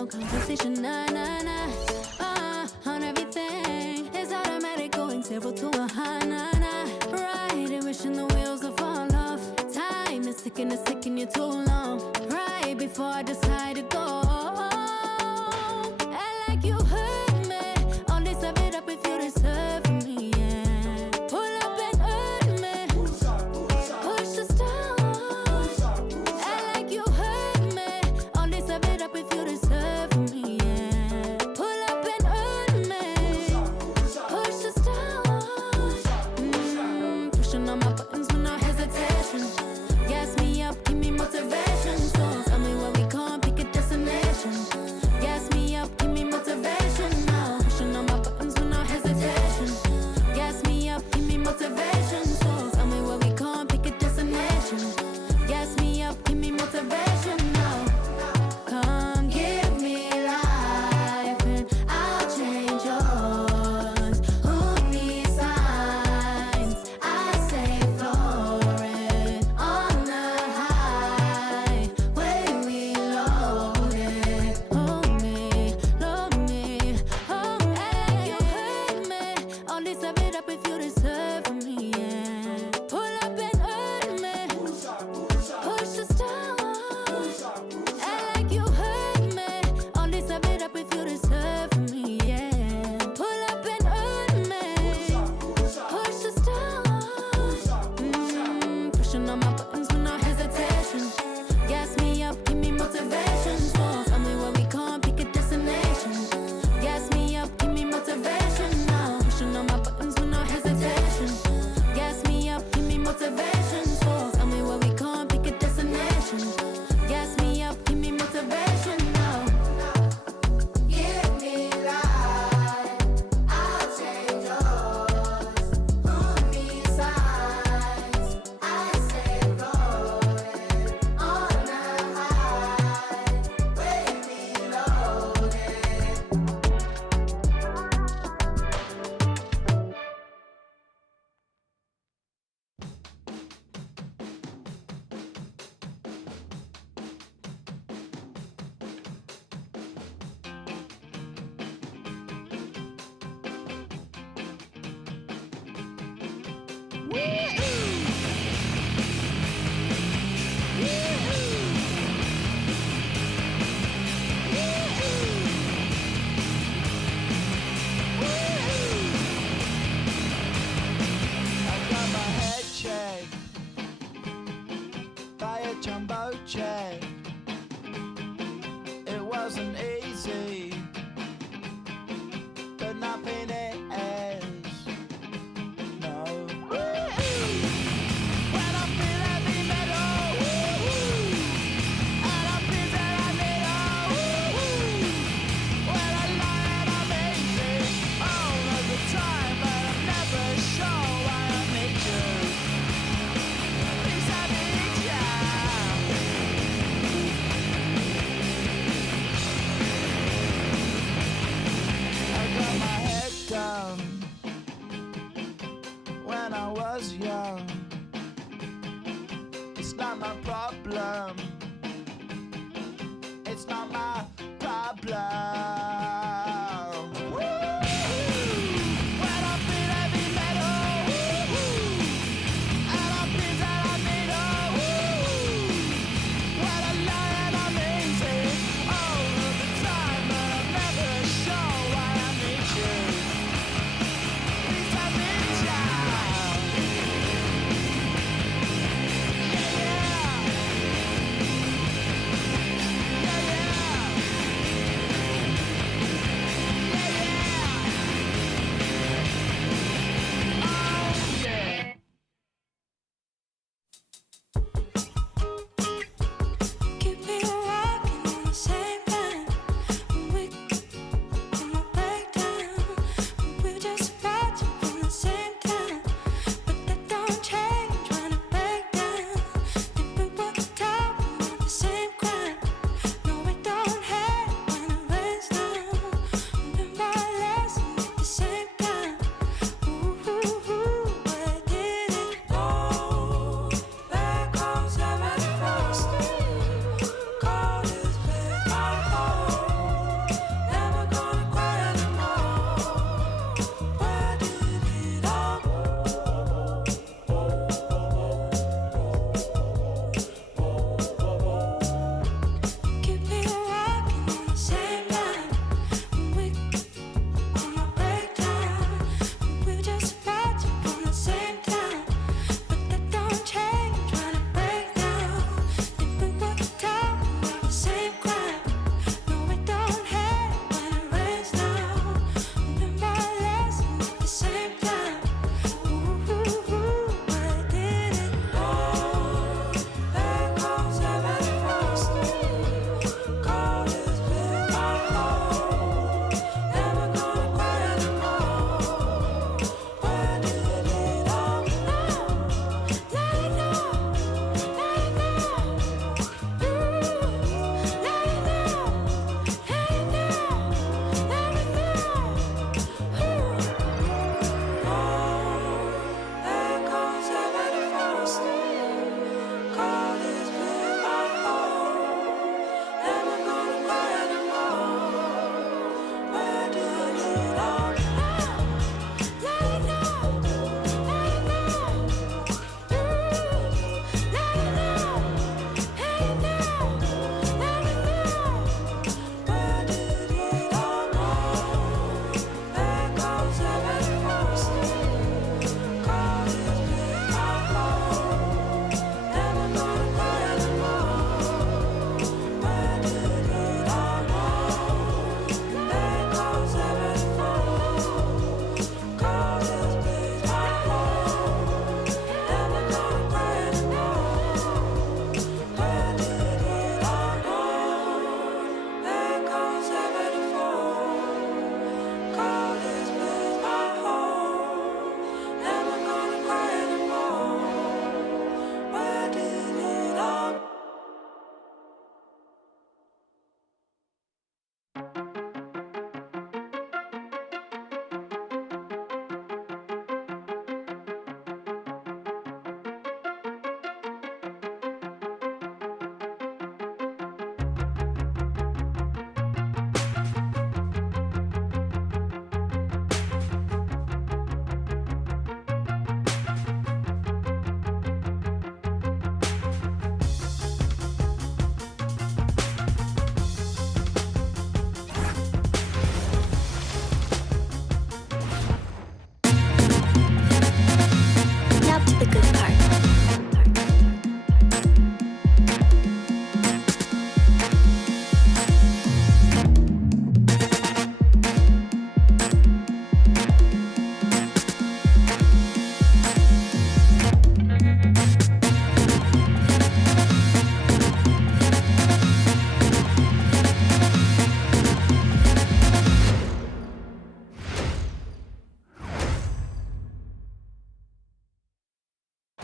no conversation, nah, nah, nah. On everything, it's automatic, going 0 to 100, nah, nah. Right, wishing the wheels will fall off. Time is ticking, it's taking you too long. Right before I decide to go. Act like you heard me. All this of it up if you deserve from me, yeah. Pull up and hurt me. Push the stars. Act like you heard me. All this of it up if you deserve from me, yeah. Pull up and hurt me. Push the stars. Pushing on my buttons with no hesitation. Gas me up, give me motivation. So tell me where we going, pick a destination.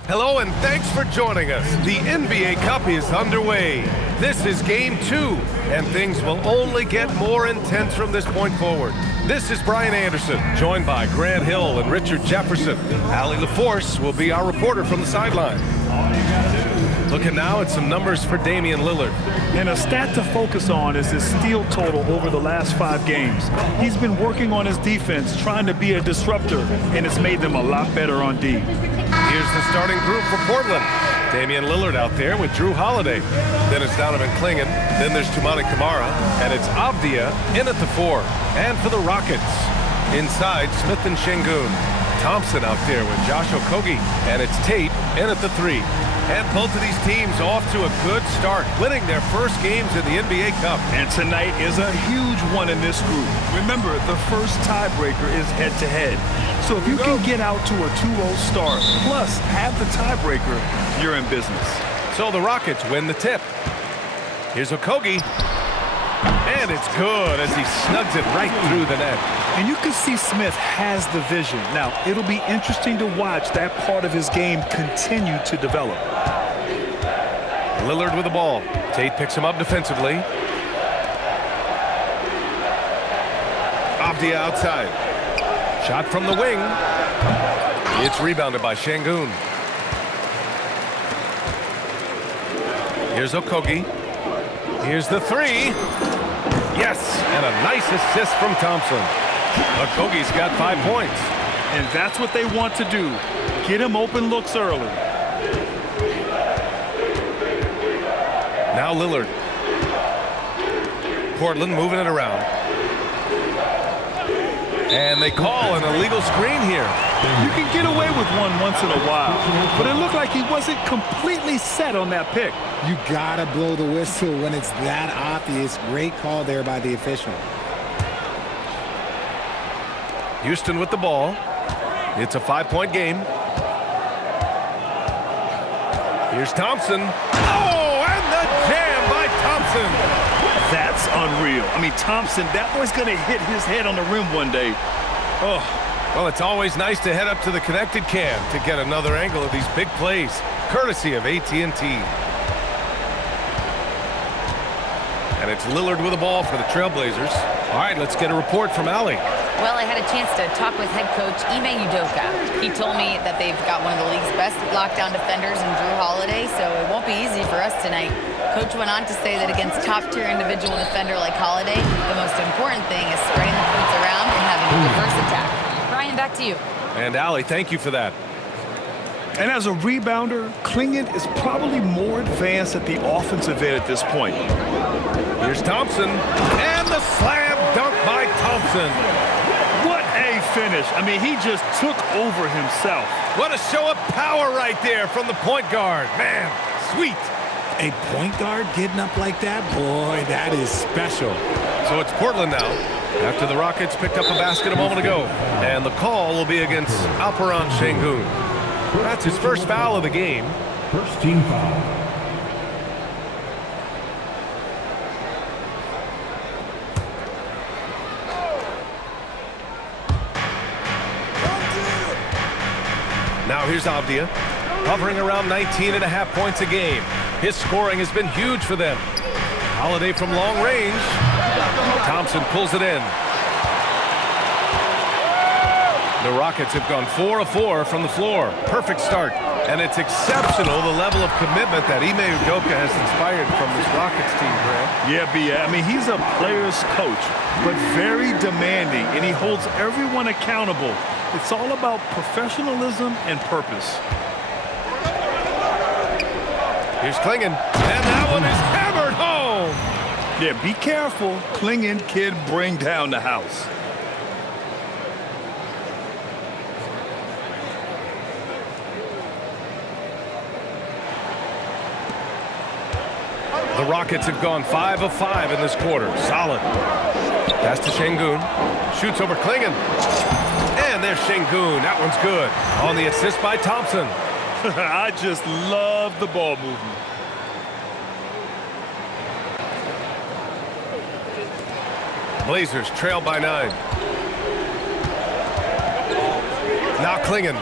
Hello and thanks for joining us. The NBA Cup is underway. This is game 2, and things will only get more intense from this point forward. This is Brian Anderson, joined by Grant Hill and Richard Jefferson. Allie LaForce will be our reporter from the sideline. Looking now at some numbers for Damian Lillard. And a stat to focus on is his steal total over the last 5 games. He's been working on his defense, trying to be a disruptor, and it's made them a lot better on D. Here's the starting group for Portland. Damian Lillard out there with Jrue Holiday. Then it's Donovan Clingan. Then there's Toumani Camara. And it's Avdia in at the 4. And for the Rockets, inside Smith and Şengün. Thompson out there with Josh Okogie. And it's Tate in at the 3. And both of these teams off to a good start, winning their first games in the NBA Cup. And tonight is a huge one in this group. Remember, the first tiebreaker is head-to-head. So if you can get out to a 2-0 start, plus have the tiebreaker, you're in business. So the Rockets win the tip. Here's Okogie. And it's good as he snugs it right through the net. And you can see Smith has the vision. Now, it'll be interesting to watch that part of his game continue to develop. Lillard with the ball. Tate picks him up defensively. Avdia outside. Shot from the wing. It's rebounded by Şengün. Here's Okogie. Here's the 3. Yes, and a nice assist from Thompson. Okogie's got 5 points. And that's what they want to do. Get him open looks early. Now Lillard. Portland moving it around. And they call an illegal screen here. You can get away with one once in a while, but it looked like he wasn't completely set on that pick. You gotta blow the whistle when it's that obvious. Great call there by the official. Houston with the ball. It's a 5-point game. Here's Thompson. Oh, and the jam by Thompson. That's unreal. I mean, Thompson, that boy's going to hit his head on the rim one day. Oh. Well, it's always nice to head up to the connected cam to get another angle of these big plays, courtesy of AT&T. And it's Lillard with the ball for the Trailblazers. All right, let's get a report from Allie. Well, I had a chance to talk with head coach Ime Udoka. He told me that they've got one of the league's best lockdown defenders in Jrue Holiday, so it won't be easy for us tonight. Coach went on to say that against top-tier individual defender like Holiday, the most important thing is spreading the points around and having a diverse attack. Brian, back to you. And Allie, thank you for that. And as a rebounder, Clingan is probably more advanced at the offensive end at this point. Here's Thompson, and the slam dunk by Thompson. What a finish. I mean, he just took over himself. What a show of power right there from the point guard. Man, sweet. A point guard getting up like that? Boy, that is special. So it's Portland now, after the Rockets picked up a basket a moment ago. And the call will be against Alperen Şengün. That's his first foul of the game. First team foul. Now here's Avdia, hovering around 19.5 points a game. His scoring has been huge for them. Holiday from long range. Thompson pulls it in. The Rockets have gone 4 of 4 from the floor. Perfect start. And it's exceptional, the level of commitment that Ime Udoka has inspired from this Rockets team, Grant. Yeah, B.A. I mean, he's a player's coach, but very demanding, and he holds everyone accountable. It's all about professionalism and purpose. Here's Clingan, and that one is hammered home. Yeah, be careful. Clingan kid bring down the house. The Rockets have gone 5 of 5 in this quarter. Solid. Pass to Şengün. Shoots over Clingan. And there's Şengün. That one's good. On the assist by Thompson. I just love the ball movement. Blazers trail by 9. Now Clingan.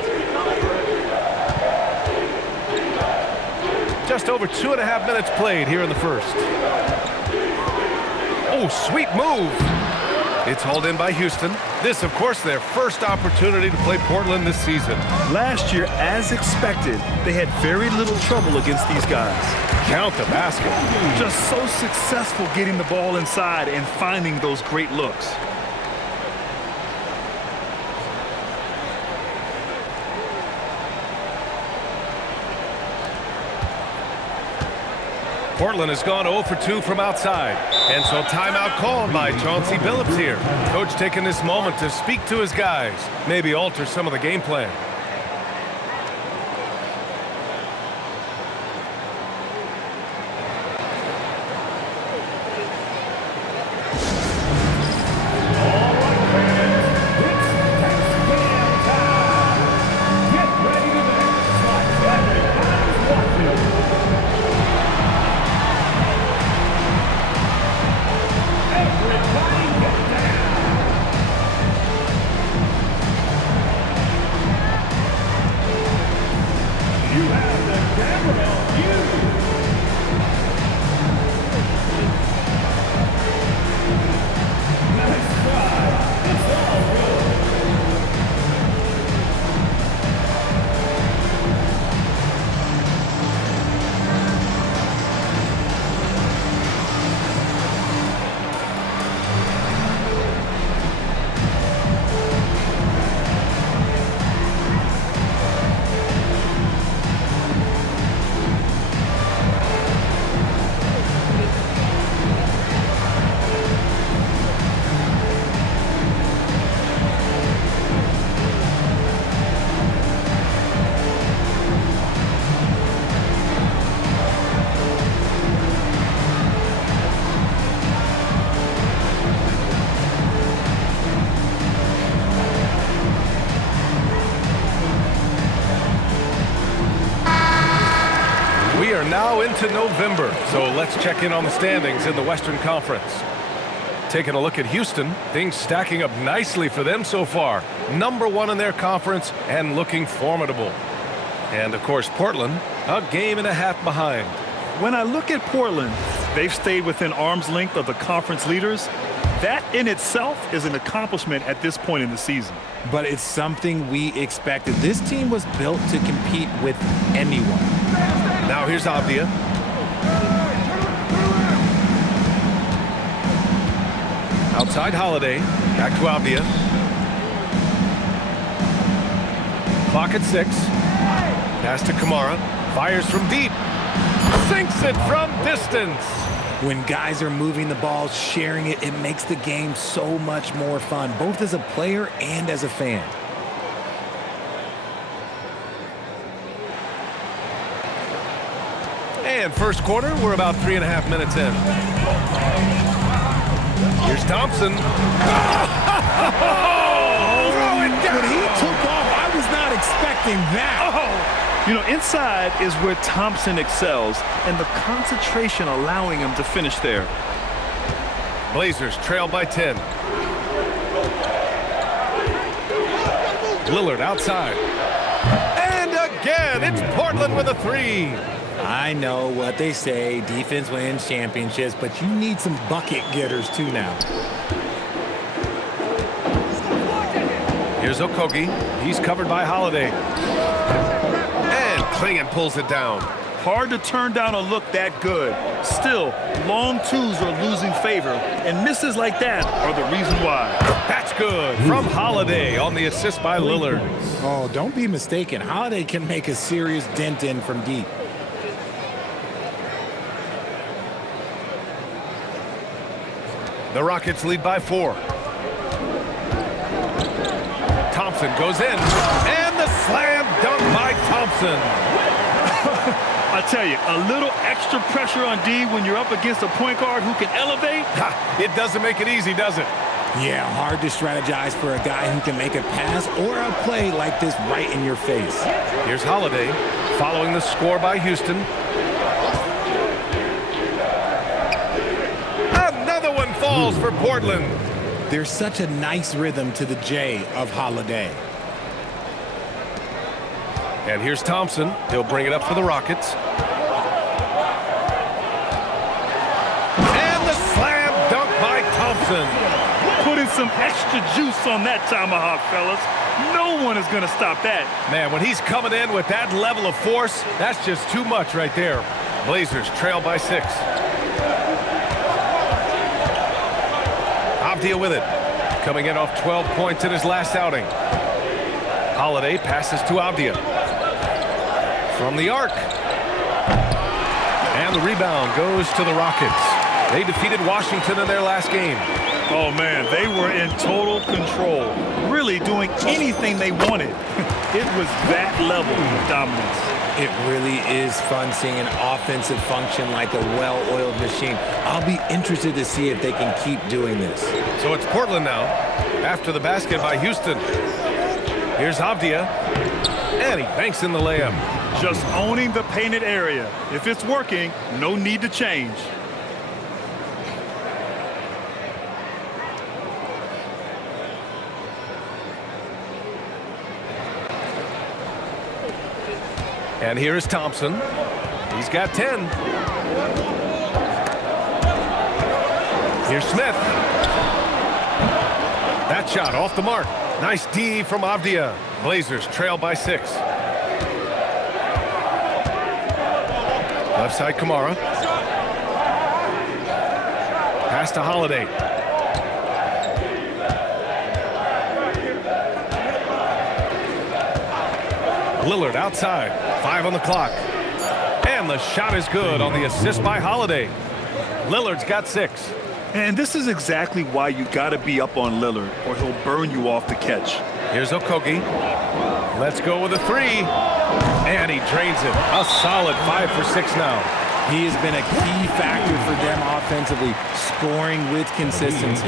just over 2.5 minutes played here in the first. Oh, sweet move. It's hauled in by Houston. This, of course, their first opportunity to play Portland this season. Last year, as expected, they had very little trouble against these guys. Count the basket. Just so successful getting the ball inside and finding those great looks. Portland has gone 0 for 2 from outside. And so timeout called by Chauncey Billups here. Coach taking this moment to speak to his guys. Maybe alter some of the game plan. Now into November, so let's check in on the standings in the Western Conference. Taking a look at Houston, things stacking up nicely for them so far. #1 in their conference and looking formidable. And of course, Portland, a game and a half behind. When I look at Portland, they've stayed within arm's length of the conference leaders. That in itself is an accomplishment at this point in the season. But it's something we expected. This team was built to compete with anyone. Now here's Avdia. Outside Holiday. Back to Avdia. Clock at 6. Pass to Kamara. Fires from deep. Sinks it from distance. When guys are moving the ball, sharing it, it makes the game so much more fun, both as a player and as a fan. And first quarter, we're about 3.5 minutes in. Here's Thompson. When he took off, I was not expecting that. You know, inside is where Thompson excels, and the concentration allowing him to finish there. Blazers trail by 10. Lillard outside. And again, it's Portland with a 3. I know what they say, defense wins championships, but you need some bucket getters too now. Here's Okogie. He's covered by Holiday. And Klingon pulls it down. Hard to turn down a look that good. Still, long twos are losing favor, and misses like that are the reason why. That's good from Holiday on the assist by Lillard. Oh, don't be mistaken. Holiday can make a serious dent in from deep. The Rockets lead by 4. Thompson goes in, and the slam dunk by Thompson. I tell you, a little extra pressure on D when you're up against a point guard who can elevate. It doesn't make it easy, does it? Yeah, hard to strategize for a guy who can make a pass or a play like this right in your face. Here's Holiday following the score by Houston. Another one falls for Portland. There's such a nice rhythm to the J of Holiday. And here's Thompson. He'll bring it up for the Rockets. some extra juice on that tomahawk, fellas. No one is going to stop that. Man, when he's coming in with that level of force, that's just too much right there. Blazers trail by 6. Avdia with it. Coming in off 12 points in his last outing. Holiday passes to Avdia. From the arc. And the rebound goes to the Rockets. They defeated Washington in their last game. Oh, man, they were in total control, really doing anything they wanted. It was that level of dominance. It really is fun seeing an offensive function like a well-oiled machine. I'll be interested to see if they can keep doing this. So it's Portland now, after the basket by Houston. Here's Avdia, and he banks in the layup. Just owning the painted area. If it's working, no need to change. And here is Thompson. He's got 10. Here's Smith. That shot off the mark. Nice D from Avdia. Blazers trail by 6. Left side Kamara. Pass to Holiday. Lillard outside. 5 on the clock. And the shot is good on the assist by Holiday. Lillard's got 6. And this is exactly why you got to be up on Lillard, or he'll burn you off the catch. Here's Okogie. Let's go with a 3. And he drains it. A solid 5 for 6 now. He has been a key factor for them offensively, scoring with consistency.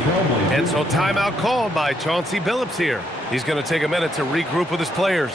And so timeout called by Chauncey Billups here. He's going to take a minute to regroup with his players.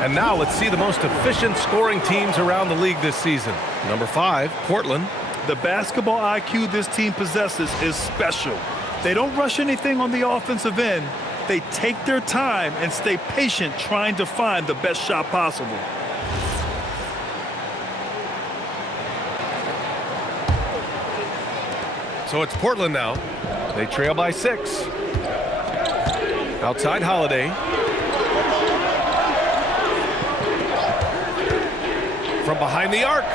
And now let's see the most efficient scoring teams around the league this season. Number 5, Portland. The basketball IQ this team possesses is special. They don't rush anything on the offensive end. They take their time and stay patient trying to find the best shot possible. So it's Portland now. They trail by 6. Outside Holiday. From behind the arc.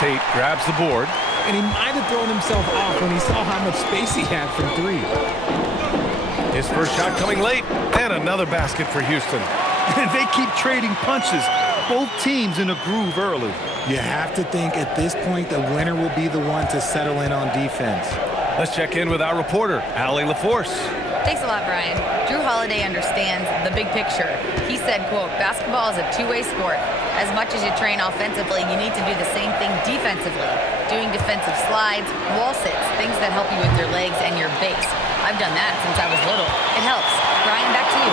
Tate grabs the board. And he might have thrown himself off when he saw how much space he had from 3. His first shot coming late. And another basket for Houston. And they keep trading punches. Both teams in a groove early. You have to think at this point the winner will be the one to settle in on defense. Let's check in with our reporter, Allie LaForce. Thanks a lot, Brian. Jrue Holiday understands the big picture. He said, quote, basketball is a two-way sport. As much as you train offensively, you need to do the same thing defensively. Doing defensive slides, wall sits, things that help you with your legs and your base. I've done that since I was little. It helps. Brian, back to you.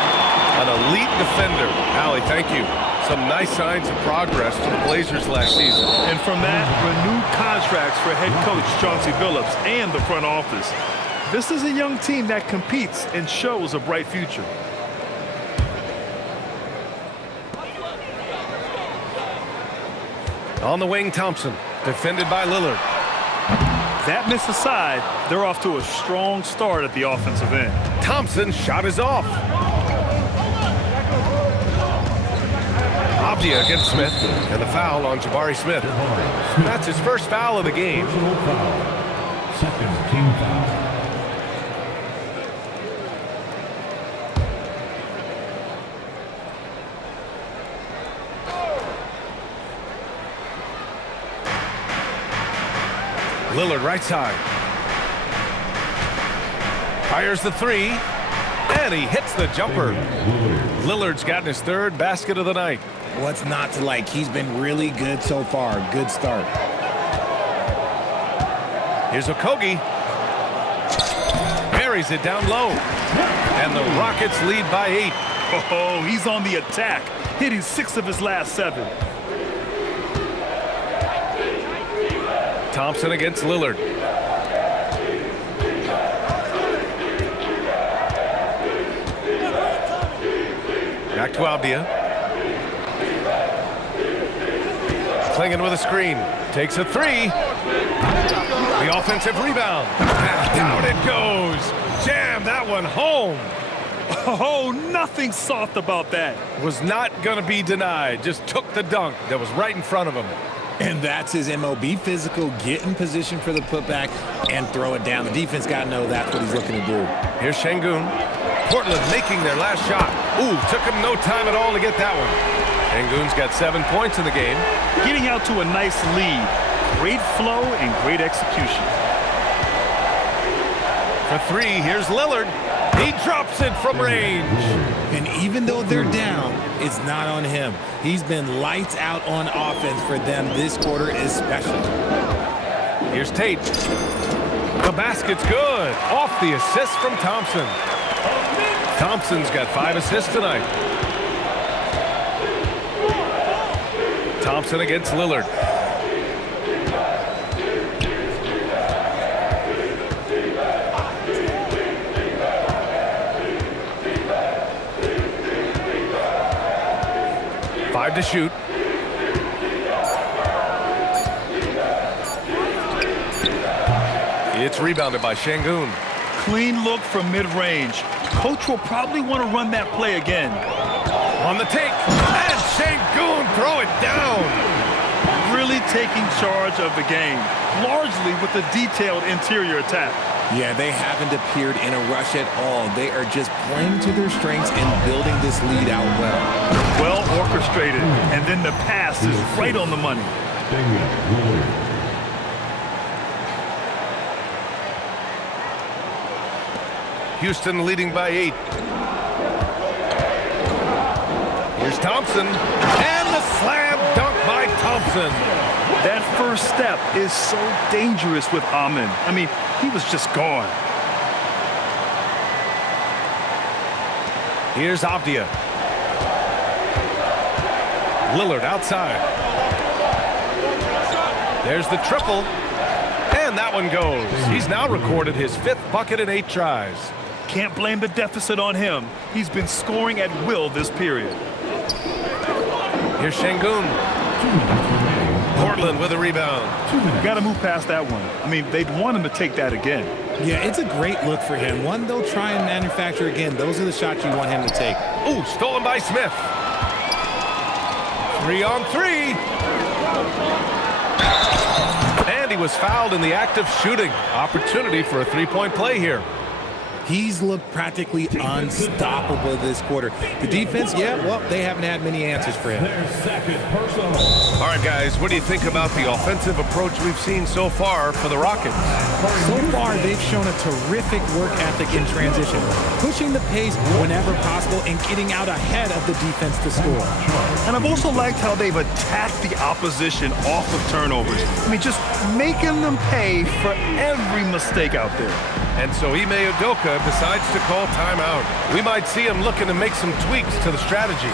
An elite defender. Allie, thank you. So some nice signs of progress for the Blazers last season. And from that, renewed contracts for head coach Chauncey Billups and the front office. This is a young team that competes and shows a bright future. On the wing, Thompson, defended by Lillard. That miss aside, they're off to a strong start at the offensive end. Thompson's shot is off. Avdia against Smith, and the foul on Jabari Smith. That's his first foul of the game. Second team foul. Lillard right side. Fires the three, and he hits the jumper. Lillard's gotten his third basket of the night. What's not to like? He's been really good so far. Good start. Here's Okogie. Buries it down low. And the Rockets lead by 8. Oh, he's on the attack, hitting 6 of his last 7. Thompson against Lillard. Back to Avdia. Clinging with a screen. Takes a 3. The offensive rebound. And down it goes. Jam that one home. Oh, nothing soft about that. Was not going to be denied. Just took the dunk that was right in front of him. And that's his MO. Be physical, get in position for the putback, and throw it down. The defense got to know that's what he's looking to do. Here's Şengün. Portland making their last shot. Ooh, took him no time at all to get that one. Şengün's got 7 points in the game. Getting out to a nice lead. Great flow and great execution. For 3, here's Lillard. He drops it from range. And even though they're down, it's not on him. He's been lights out on offense for them this quarter especially. Here's Tate. The basket's good. Off the assist from Thompson. Thompson's got 5 assists tonight. Thompson against Lillard. To shoot. It's rebounded by Şengün. Clean look from mid-range. Coach will probably want to run that play again. On the take, and Şengün throw it down. Really taking charge of the game, largely with a detailed interior attack. Yeah, they haven't appeared in a rush at all. They are just playing to their strengths and building this lead out well. Well orchestrated, and then the pass is right on the money. Houston leading by 8. Here's Thompson, and the slam dunk by Thompson. That first step is so dangerous with Amin. I mean, he was just gone. Here's Avdia. Lillard outside. There's the triple, and that one goes. He's now recorded his 5th bucket in 8 tries. Can't blame the deficit on him. He's been scoring at will this period. Here's Şengün. Portland with a rebound. Got to move past that one. I mean, they'd want him to take that again. Yeah, it's a great look for him. One they'll try and manufacture again. Those are the shots you want him to take. Ooh, stolen by Smith. 3 on 3. And he was fouled in the act of shooting. Opportunity for a 3-point play here. He's looked practically unstoppable this quarter. The defense, yeah, well, they haven't had many answers for him. All right, guys, what do you think about the offensive approach we've seen so far for the Rockets? So far, they've shown a terrific work ethic in transition, pushing the pace whenever possible and getting out ahead of the defense to score. And I've also liked how they've attacked the opposition off of turnovers. I mean, just making them pay for every mistake out there. And so Ime Udoka decides to call timeout. We might see him looking to make some tweaks to the strategy.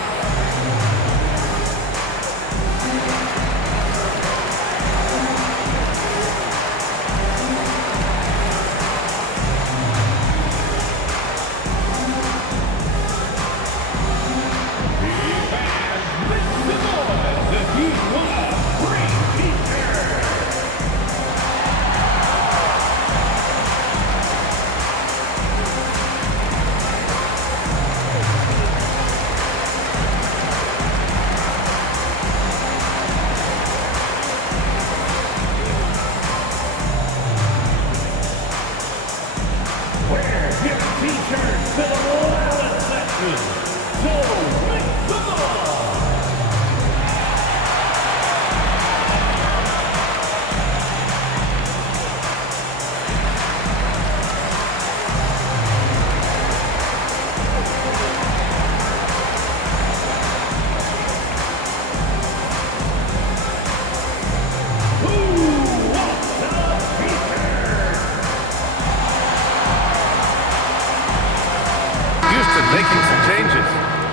Making some changes.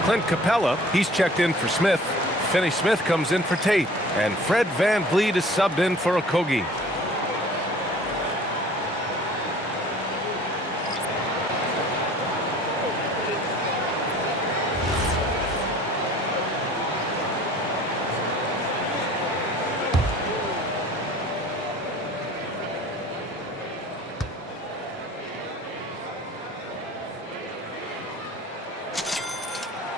Clint Capella, he's checked in for Smith. Finney Smith comes in for Tate. And Fred Van Vliet is subbed in for Okogie.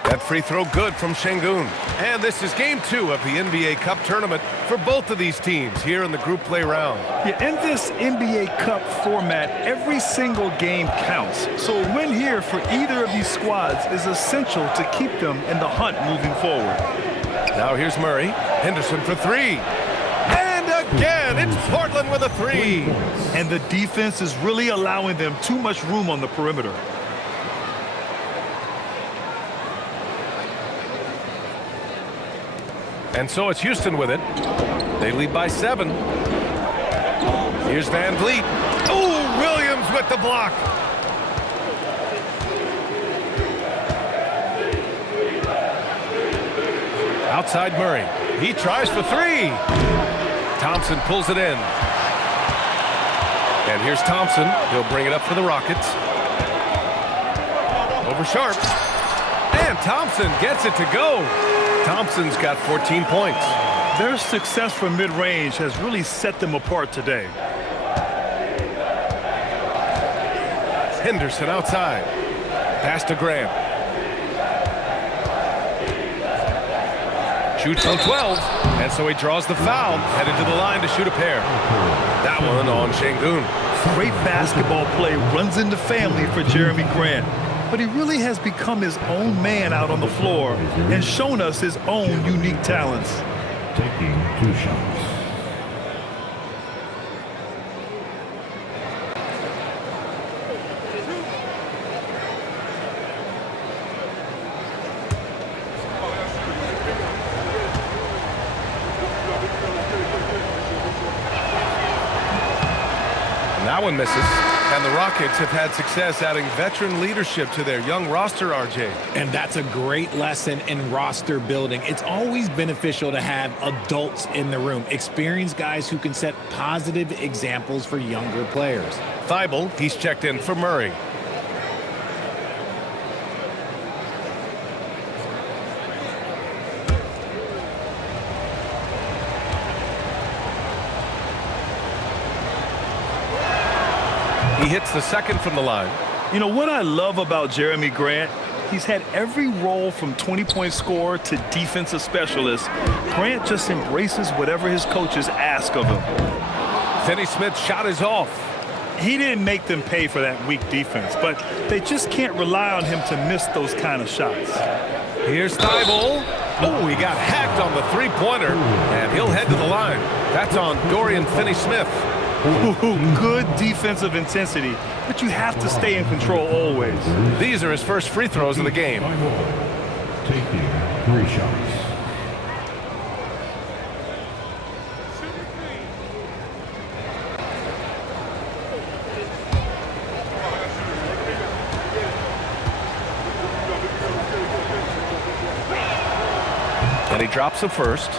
That free throw good from Şengün. And this is game 2 of the NBA Cup tournament for both of these teams here in the group play round. Yeah, in this NBA Cup format, every single game counts. So a win here for either of these squads is essential to keep them in the hunt moving forward. Now here's Murray. Henderson for 3. And again, it's Portland with a 3. And the defense is really allowing them too much room on the perimeter. And so it's Houston with it. They lead by 7. Here's Van Vliet. Oh, Williams with the block. Outside Murray. He tries for 3. Thompson pulls it in. And here's Thompson. He'll bring it up for the Rockets. Over Sharp. And Thompson gets it to go. Thompson's got 14 points. Their success from mid-range has really set them apart today. Henderson outside. Pass to Graham. Shoots from 12. And so he draws the foul. Headed to the line to shoot a pair. That one on Şengün. Great basketball play. Runs into family for Jeremy Grant. But he really has become his own man out on the floor and shown us his own unique talents. Taking 2 shots. That one misses. And the Rockets have had success adding veteran leadership to their young roster, RJ. And that's a great lesson in roster building. It's always beneficial to have adults in the room, experienced guys who can set positive examples for younger players. Thibault, he's checked in for Murray. He hits the second from the line. You know what I love about Jeremy Grant? He's had every role from 20-point scorer to defensive specialist. Grant just embraces whatever his coaches ask of him. Finney Smith's shot is off. He didn't make them pay for that weak defense, but they just can't rely on him to miss those kind of shots. Here's Thibault. Oh, he got hacked on the three-pointer, and he'll head to the line. That's on Dorian Finney-Smith. Good defensive intensity, but you have to stay in control always. These are his first free throws of the game. Taking 3 shots. And he drops the first.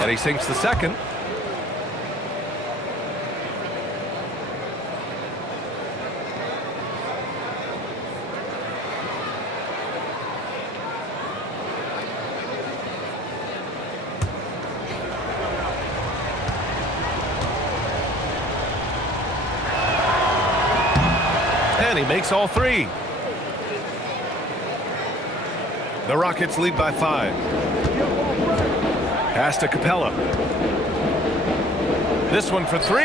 And he sinks the second. And he makes all three. The Rockets lead by 5. Pass to Capella. This one for 3.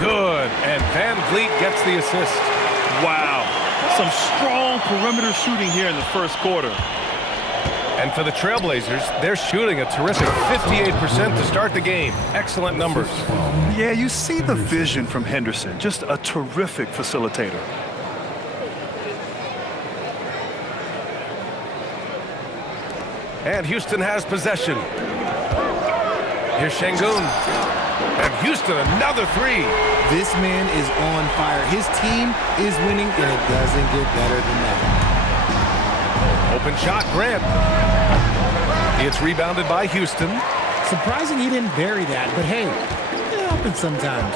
Good. And Van Vliet gets the assist. Wow. Some strong perimeter shooting here in the first quarter. And for the Trailblazers, they're shooting a terrific 58% to start the game. Excellent numbers. Yeah, you see the vision from Henderson. Just a terrific facilitator. And Houston has possession. Here's Şengün. And Houston, another 3. This man is on fire. His team is winning, and it doesn't get better than that. Open shot, Grant. It's rebounded by Houston. Surprising he didn't bury that, but hey, it happens sometimes.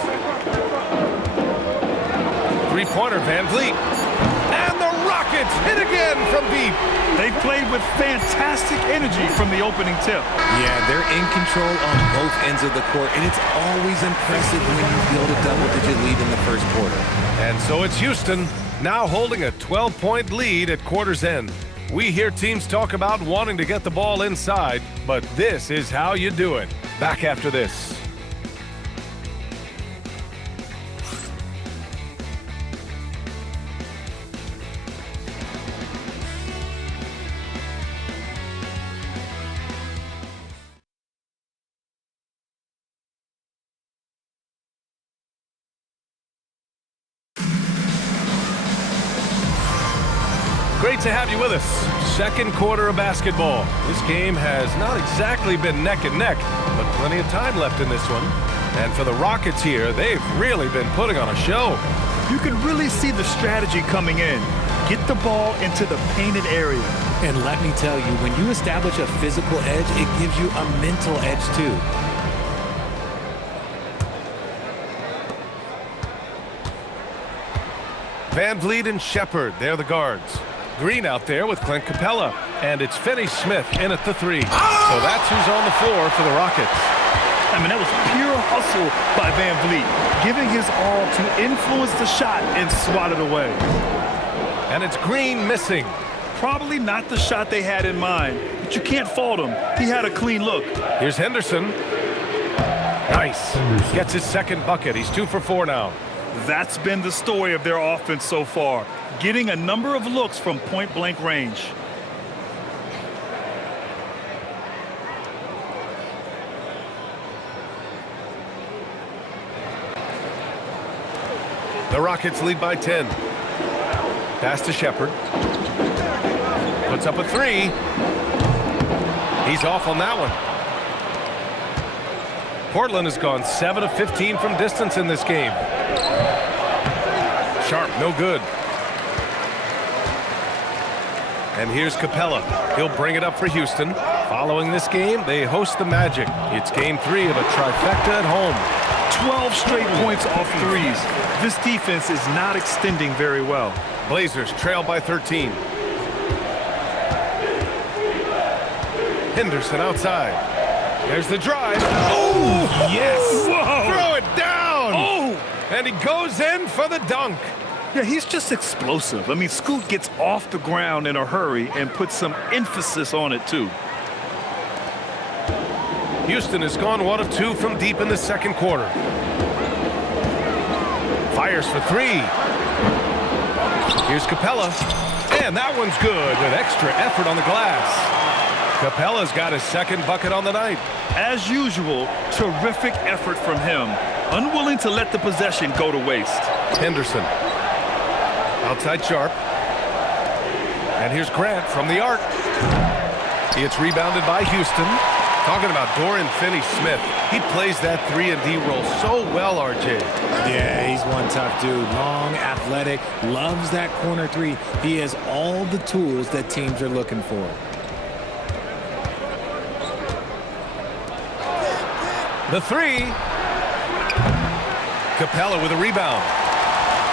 Three-pointer, Van Vliet. And the Rockets hit again from deep. They played with fantastic energy from the opening tip. Yeah, they're in control on both ends of the court, and it's always impressive when you build a double-digit lead in the first quarter. And so it's Houston, now holding a 12-point lead at quarter's end. We hear teams talk about wanting to get the ball inside, but this is how you do it. Back after this. Great to have you with us. Second quarter of basketball. This game has not exactly been neck and neck, but plenty of time left in this one. And for the Rockets here, they've really been putting on a show. You can really see the strategy coming in. Get the ball into the painted area. And let me tell you, when you establish a physical edge, it gives you a mental edge too. Van Vliet and Shepard, they're the guards. Green out there with Clint Capella. And it's Finney Smith in at the 3. So that's who's on the floor for the Rockets. I mean, that was pure hustle by Van Vliet, giving his all to influence the shot and swat it away. And it's Green missing. Probably not the shot they had in mind, but you can't fault him. He had a clean look. Here's Henderson. Nice. Gets his second bucket. He's 2 for 4 now. That's been the story of their offense so far, getting a number of looks from point-blank range. The Rockets lead by 10. Pass to Shepard. Puts up a 3. He's off on that one. Portland has gone 7 of 15 from distance in this game. Sharp, no good. And here's Capella. He'll bring it up for Houston. Following this game, they host the Magic. It's game 3 of a trifecta at home. 12 straight points off threes. This defense is not extending very well. Blazers trail by 13. Henderson outside. There's the drive. Oh, yes. Whoa. Throw it down. Oh. And he goes in for the dunk. Yeah, he's just explosive. I mean, Scoot gets off the ground in a hurry and puts some emphasis on it, too. Houston has gone 1 of 2 from deep in the second quarter. Fires for 3. Here's Capella. And that one's good with extra effort on the glass. Capella's got his second bucket on the night. As usual, terrific effort from him. Unwilling to let the possession go to waste. Henderson. Outside Sharp. And here's Grant from the arc. It's rebounded by Houston. Talking about Dorian Finney-Smith. He plays that 3-and-D role so well, RJ. Yeah, he's one tough dude. Long, athletic, loves that corner 3. He has all the tools that teams are looking for. The 3. Capella with a rebound.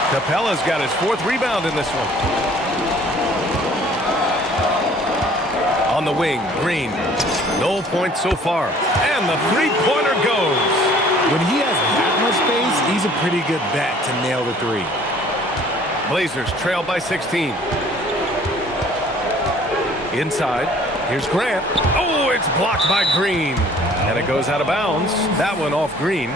Capella's got his 4th rebound in this one. On the wing, Green. No points so far. And the 3-pointer goes. When he has that much space, he's a pretty good bet to nail the 3. Blazers trail by 16. Inside, here's Grant. Oh, it's blocked by Green. And it goes out of bounds. That one off Green.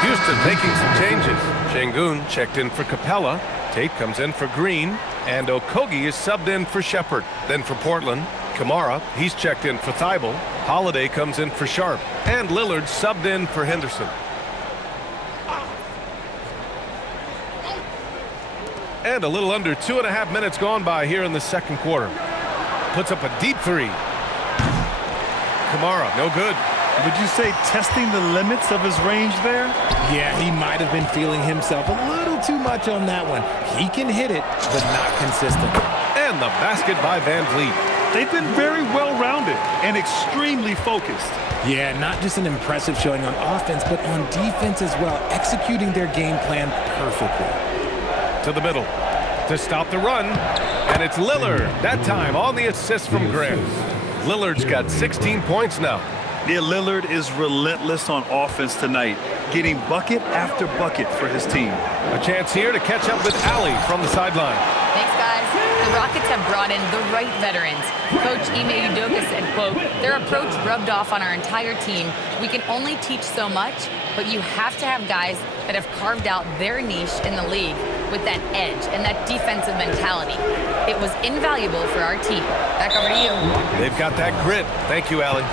Houston making some changes. Şengün checked in for Capella. Tate comes in for Green. And Okogie is subbed in for Shepherd. Then for Portland, Kamara, he's checked in for Thibault. Holiday comes in for Sharp. And Lillard subbed in for Henderson. And a little under 2.5 minutes gone by here in the second quarter. Puts up a deep three. Kamara, no good. Would you say testing the limits of his range there? Yeah, he might have been feeling himself a little too much on that one. He can hit it, but not consistent. And the basket by Van Vliet. They've been very well-rounded and extremely focused. Yeah, not just an impressive showing on offense, but on defense as well, executing their game plan perfectly. To the middle to stop the run, and it's Lillard, that time on the assist from Grant. Lillard's got 16 points now. Yeah, Lillard is relentless on offense tonight, getting bucket after bucket for his team. A chance here to catch up with Allie from the sideline. Thanks, guys. The Rockets have brought in the right veterans. Coach Ime Udoka said, quote, "Their approach rubbed off on our entire team. We can only teach so much, but you have to have guys that have carved out their niche in the league with that edge and that defensive mentality. It was invaluable for our team." Back over to you. They've got that grit. Thank you, Allie.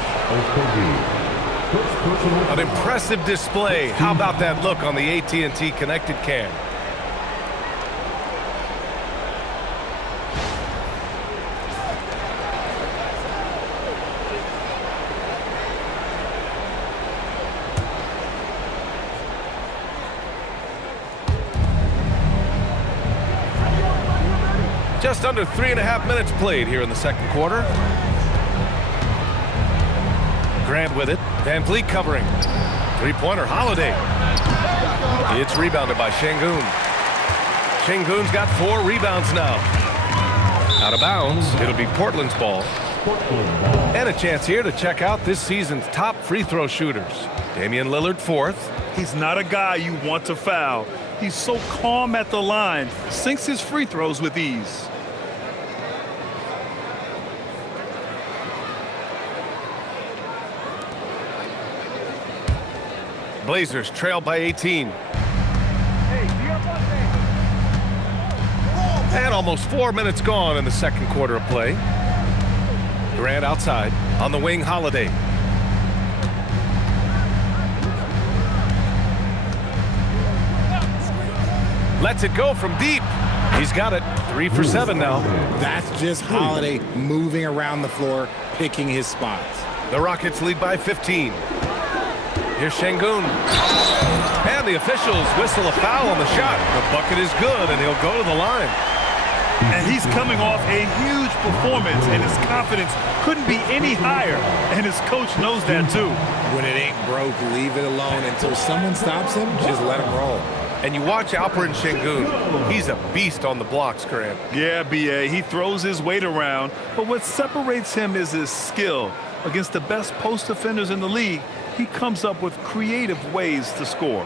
An impressive display. How about that look on the AT&T connected cam? Just under 3.5 minutes played here in the second quarter. Grant with it. Van Vliet covering. Three-pointer, Holiday. It's rebounded by Şengün. Şengün's got 4 rebounds now. Out of bounds. It'll be Portland's ball. And a chance here to check out this season's top free throw shooters. Damian Lillard, 4th. He's not a guy you want to foul. He's so calm at the line, sinks his free throws with ease. Blazers trail by 18. And almost 4 minutes gone in the second quarter of play. Grant outside. On the wing, Holiday. Lets it go from deep. He's got it. 3 for 7 now. That's just Holiday moving around the floor, picking his spots. The Rockets lead by 15. Here's Şengün. And the officials whistle a foul on the shot. The bucket is good, and he'll go to the line. And he's coming off a huge performance, and his confidence couldn't be any higher. And his coach knows that, too. When it ain't broke, leave it alone. Until someone stops him, just let him roll. And you watch Alperen Şengün. He's a beast on the blocks, Grant. Yeah, B.A., he throws his weight around, but what separates him is his skill. Against the best post defenders in the league, he comes up with creative ways to score.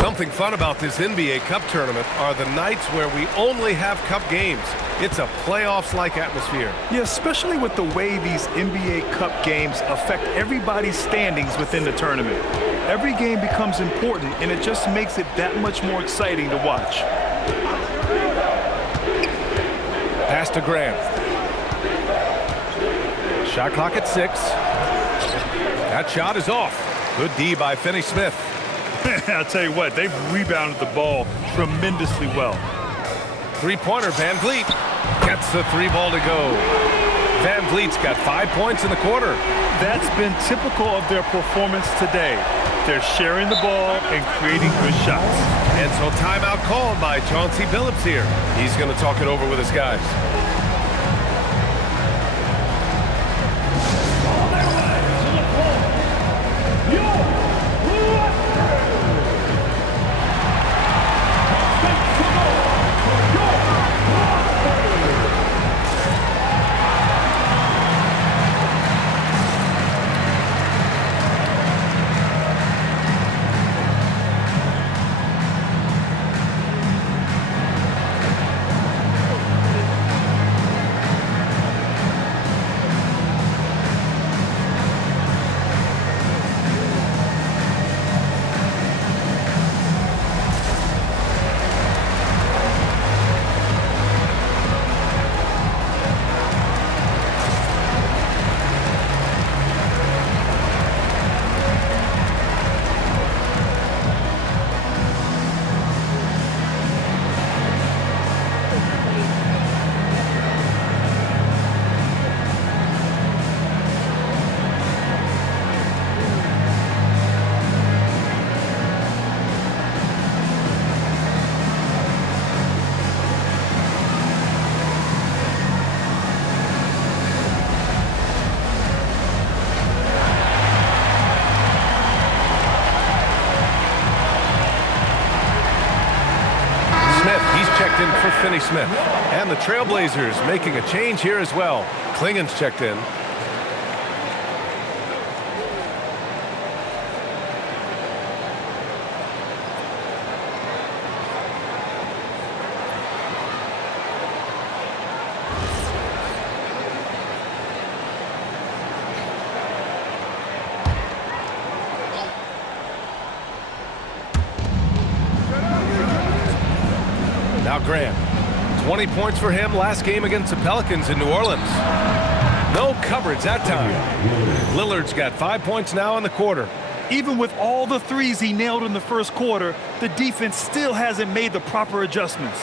Something fun about this NBA Cup tournament are the nights where we only have Cup games. It's a playoffs-like atmosphere. Yeah, especially with the way these NBA Cup games affect everybody's standings within the tournament. Every game becomes important, and it just makes it that much more exciting to watch. Pass to Grant. Shot clock at 6. That shot is off. Good D by Finney-Smith. I'll tell you what, they've rebounded the ball tremendously well. Three-pointer, Van Vliet gets the 3 ball to go. Van Vliet's got 5 points in the quarter. That's been typical of their performance today. They're sharing the ball and creating good shots. And so timeout called by Chauncey Billups here. He's going to talk it over with his guys. in for Finney Smith. And the Trailblazers making a change here as well. Klingen's checked in. Now Grant, 20 points for him last game against the Pelicans in New Orleans. No coverage that time. Lillard's got 5 points now in the quarter. Even with all the threes he nailed in the first quarter, the defense still hasn't made the proper adjustments.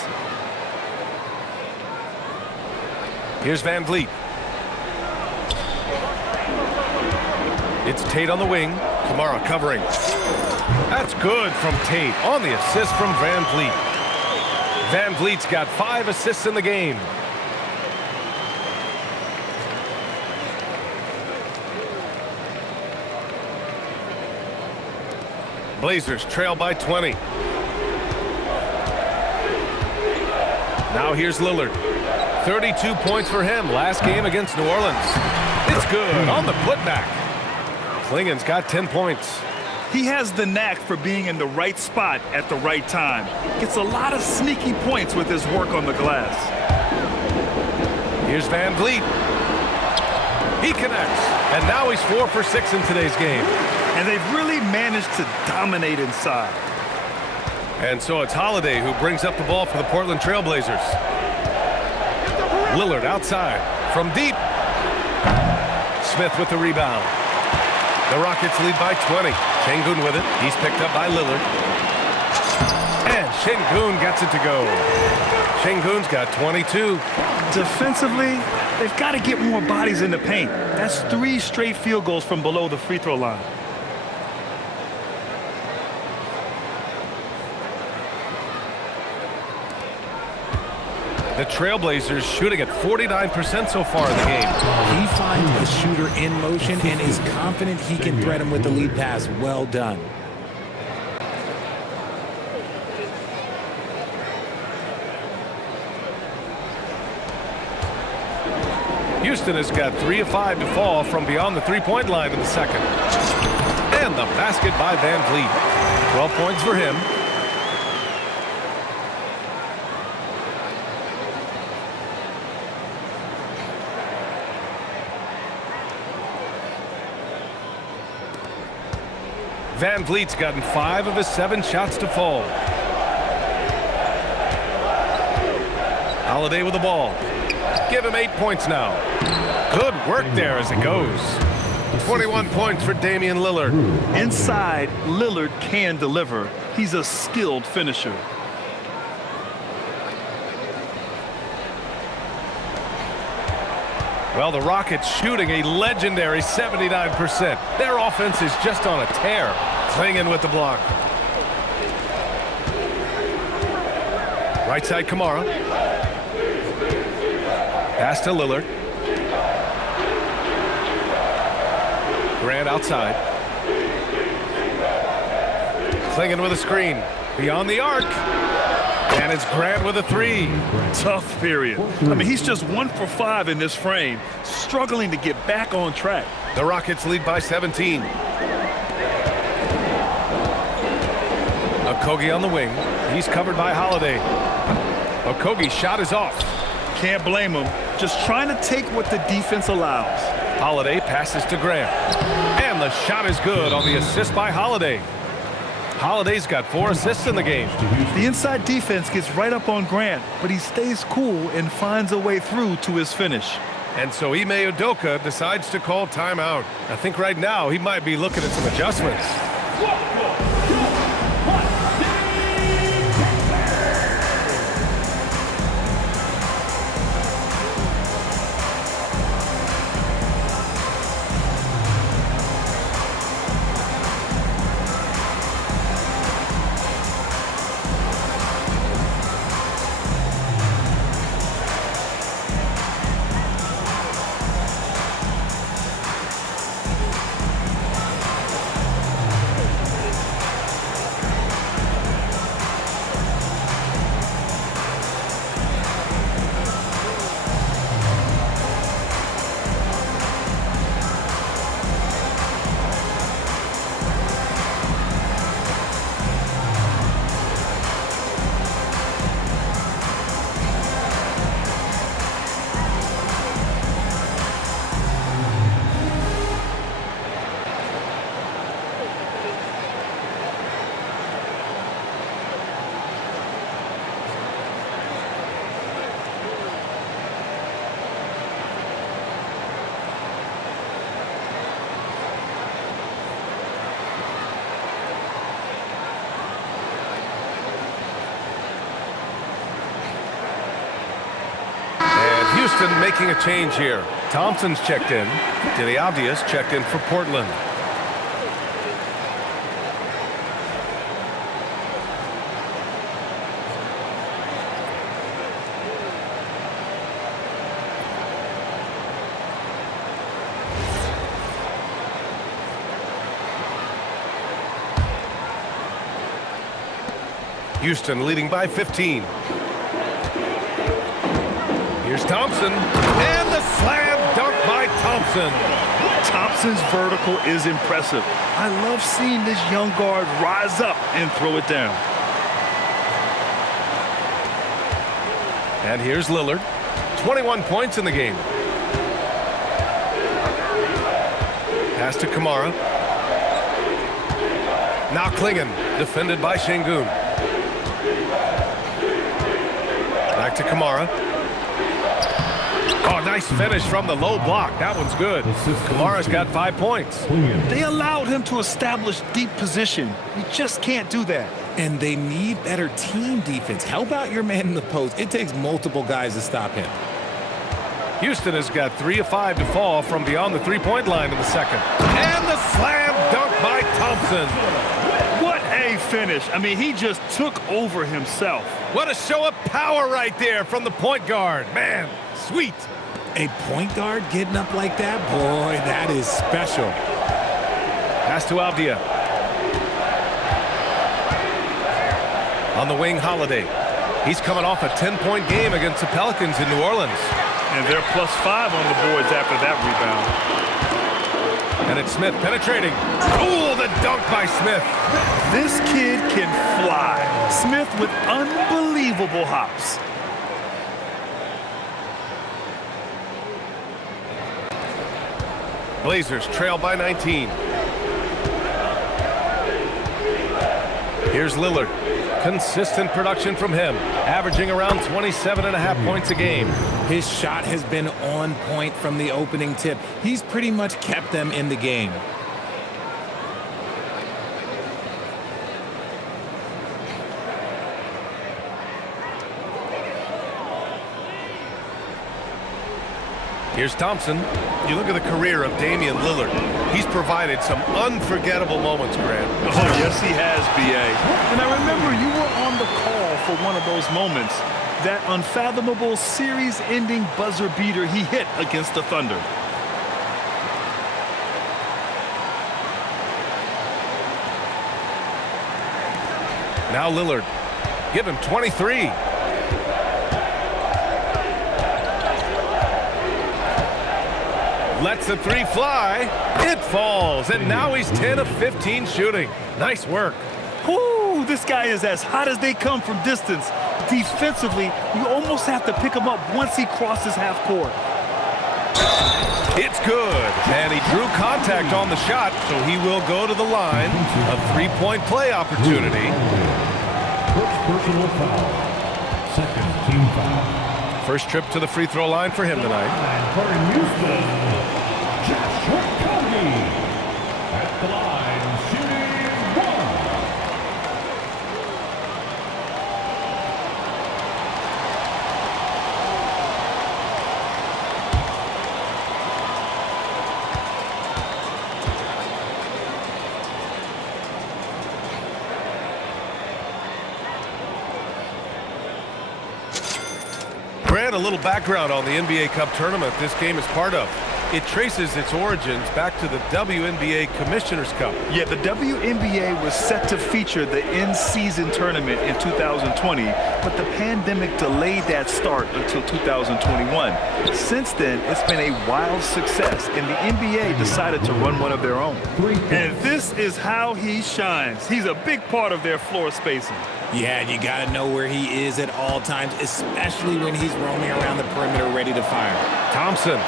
Here's Van Vliet. It's Tate on the wing. Kamara covering. That's good from Tate on the assist from Van Vliet. Van Vliet's got 5 assists in the game. Blazers trail by 20. Now here's Lillard. 32 points for him last game against New Orleans. It's good on the putback. Klingen's got 10 points. He has the knack for being in the right spot at the right time. Gets a lot of sneaky points with his work on the glass. Here's Van Vliet. He connects. And now he's 4 for 6 in today's game. And they've really managed to dominate inside. And so it's Holiday who brings up the ball for the Portland Trailblazers. Lillard outside from deep. Smith with the rebound. The Rockets lead by 20. Şengün with it. He's picked up by Lillard. And Şengün gets it to go. Şengün's got 22. Defensively, they've got to get more bodies in the paint. That's 3 straight field goals from below the free throw line. The Trailblazers shooting at 49% so far in the game. He finds a shooter in motion and is confident he can thread him with the lead pass. Well done. Houston has got 3 of 5 to fall from beyond the three-point line in the second. And the basket by Van Vliet. 12 points for him. Van Vliet's gotten 5 of his 7 shots to fall. Holiday with the ball. Give him 8 points now. Good work there as it goes. 21 points for Damian Lillard. Inside, Lillard can deliver. He's a skilled finisher. Well, the Rockets shooting a legendary 79%. Their offense is just on a tear. Klingen with the block. Right side, Kamara. Pass to Lillard. Grant outside. Klingen with a screen. Beyond the arc. And it's Grant with a 3. Tough period. I mean, he's just 1 for 5 in this frame, struggling to get back on track. The Rockets lead by 17. Okogie on the wing. He's covered by Holiday. Okogie's shot is off. Can't blame him. Just trying to take what the defense allows. Holiday passes to Grant. And the shot is good on the assist by Holiday. Holiday's got 4 assists in the game. The inside defense gets right up on Grant, but he stays cool and finds a way through to his finish. And so Ime Udoka decides to call timeout. I think right now he might be looking at some adjustments. Houston making a change here. Thompson's checked in. Denny Avdia's checked in for Portland. Houston leading by 15. Here's Thompson, and the slam dunk by Thompson. Thompson's vertical is impressive. I love seeing this young guard rise up and throw it down. And here's Lillard. 21 points in the game. Pass to Kamara. Now Klingon, defended by Şengün. Back to Kamara. Oh, nice finish from the low block. That one's good. Kamara's got 5 points. They allowed him to establish deep position. You just can't do that. And they need better team defense. Help out your man in the post. It takes multiple guys to stop him. Houston has got 3 of 5 to fall from beyond the three-point line in the second. And the slam dunk by Thompson. What a finish. I mean, he just took over himself. What a show of power right there from the point guard. Man, sweet. A point guard getting up like that? Boy, that is special. Pass to Avdia. On the wing, Holiday. He's coming off a 10-point game against the Pelicans in New Orleans. And they're +5 on the boards after that rebound. And it's Smith penetrating. Ooh, the dunk by Smith. This kid can fly. Smith with unbelievable hops. Blazers trail by 19. Here's Lillard. Consistent production from him, averaging around 27.5 points a game. His shot has been on point from the opening tip. He's pretty much kept them in the game. Here's Thompson. You look at the career of Damian Lillard. He's provided some unforgettable moments, Grant. Oh, yes, he has, B.A. And I remember you were on the call for one of those moments. That unfathomable series-ending buzzer beater he hit against the Thunder. Now Lillard. Give him 23. Lets the three fly. It falls, and now he's 10 of 15 shooting. Nice work. Whoo, this guy is as hot as they come from distance. Defensively, you almost have to pick him up once he crosses half court. It's good, and he drew contact on the shot, so he will go to the line. A three-point play opportunity. First personal foul. Second team foul. First trip to the free throw line for him tonight. For Houston, Okogie. At the line, shooting 1. Grant, a little background on the NBA Cup tournament this game is part of. It traces its origins back to the WNBA Commissioner's Cup. Yeah, the WNBA was set to feature the in-season tournament in 2020, but the pandemic delayed that start until 2021. Since then, it's been a wild success, and the NBA decided to run one of their own. And this is how he shines. He's a big part of their floor spacing. Yeah, and you got to know where he is at all times, especially when he's roaming around the perimeter ready to fire. Thompson.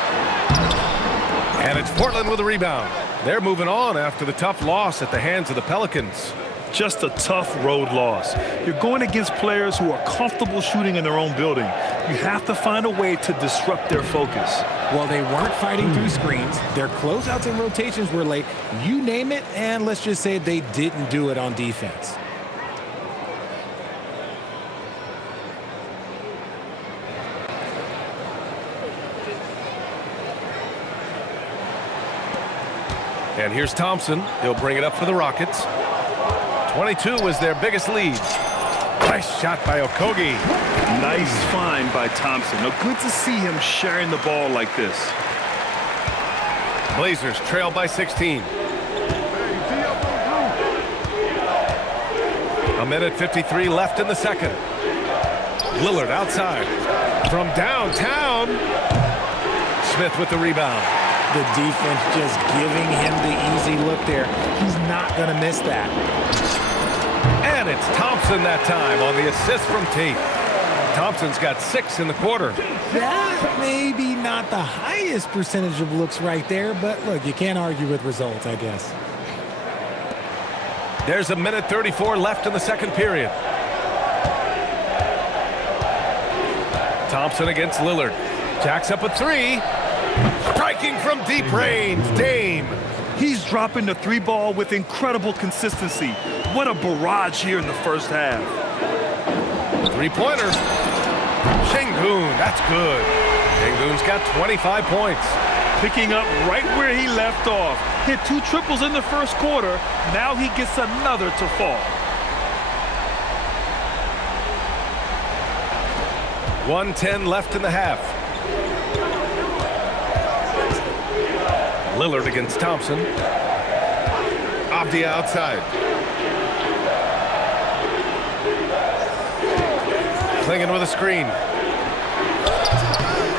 And it's Portland with a rebound. They're moving on after the tough loss at the hands of the Pelicans. Just a tough road loss. You're going against players who are comfortable shooting in their own building. You have to find a way to disrupt their focus. Well, they weren't fighting through screens. Their closeouts and rotations were late. You name it, and let's just say they didn't do it on defense. And here's Thompson. He'll bring it up for the Rockets. 22 was their biggest lead. Nice shot by Okogie. Nice find by Thompson. Now, good to see him sharing the ball like this. Blazers trail by 16. A minute 53 left in the second. Lillard outside. From downtown. Smith with the rebound. The defense just giving him the easy look there. He's not going to miss that. And it's Thompson that time on the assist from Tate. Thompson's got 6 in the quarter. That may be not the highest percentage of looks right there, but look, you can't argue with results, I guess. There's a minute 34 left in the second period. Thompson against Lillard. Jacks up a 3. Striking from deep range, Dame. He's dropping the 3 ball with incredible consistency. What a barrage here in the first half. 3-pointer. Şengün, that's good. Şengün's got 25 points. Picking up right where he left off. Hit 2 triples in the first quarter. Now he gets another to fall. 1:10 left in the half. Lillard against Thompson. Avdia outside. Clinging with a screen.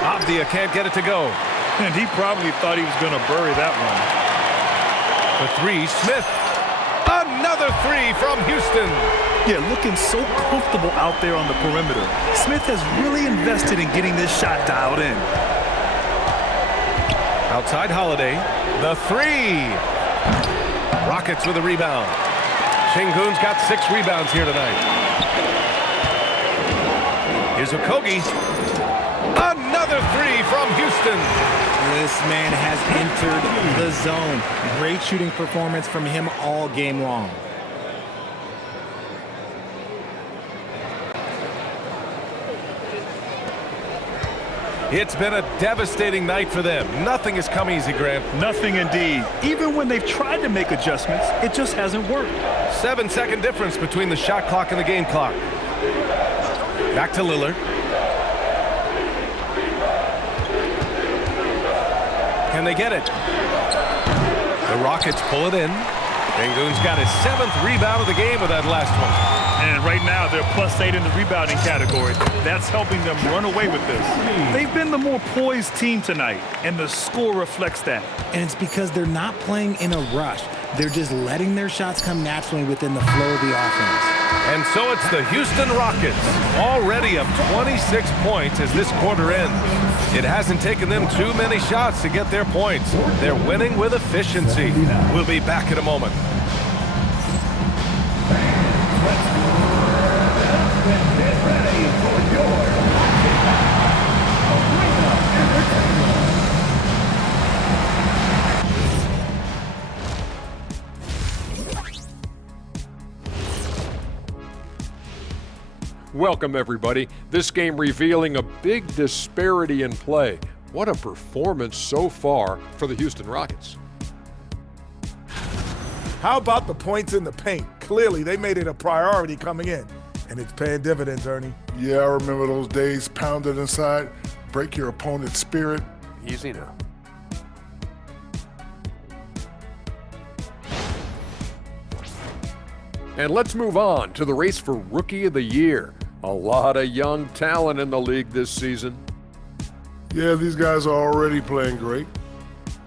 Avdia can't get it to go. And he probably thought he was going to bury that one. The 3, Smith. Another 3 from Houston. Yeah, looking so comfortable out there on the perimeter. Smith has really invested in getting this shot dialed in. Outside Holiday. The 3. Rockets with a rebound. Şengün's got 6 rebounds here tonight. Here's Okogie. Another 3 from Houston. This man has entered the zone. Great shooting performance from him all game long. It's been a devastating night for them. Nothing has come easy, Graham. Nothing indeed. Even when they've tried to make adjustments, it just hasn't worked. 7-second difference between the shot clock and the game clock. Back to Lillard. Can they get it? The Rockets pull it in. Şengün's got his 7th rebound of the game with that last one. And right now, they're +8 in the rebounding category. That's helping them run away with this. They've been the more poised team tonight, and the score reflects that. And it's because they're not playing in a rush. They're just letting their shots come naturally within the flow of the offense. And so it's the Houston Rockets, already up 26 points as this quarter ends. It hasn't taken them too many shots to get their points. They're winning with efficiency. We'll be back in a moment. Welcome, everybody. This game revealing a big disparity in play. What a performance so far for the Houston Rockets. How about the points in the paint? Clearly, they made it a priority coming in, and it's paying dividends, Ernie. Yeah, I remember those days pounded inside. Break your opponent's spirit. Easy now. And let's move on to the race for Rookie of the Year. A lot of young talent in the league this season. Yeah, these guys are already playing great.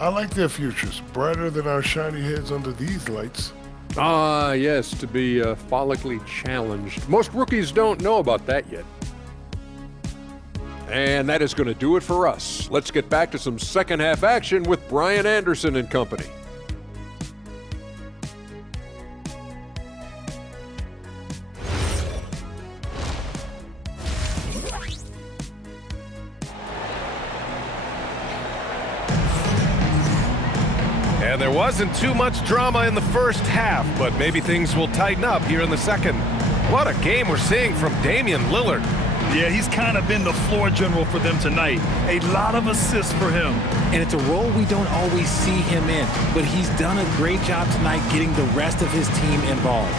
I like their futures, brighter than our shiny heads under these lights. Ah, yes, to be follically challenged. Most rookies don't know about that yet. And that is going to do it for us. Let's get back to some second half action with Brian Anderson and company. And there wasn't too much drama in the first half, but maybe things will tighten up here in the second. What a game we're seeing from Damian Lillard. Yeah, he's kind of been the floor general for them tonight. A lot of assists for him. And it's a role we don't always see him in, but he's done a great job tonight getting the rest of his team involved.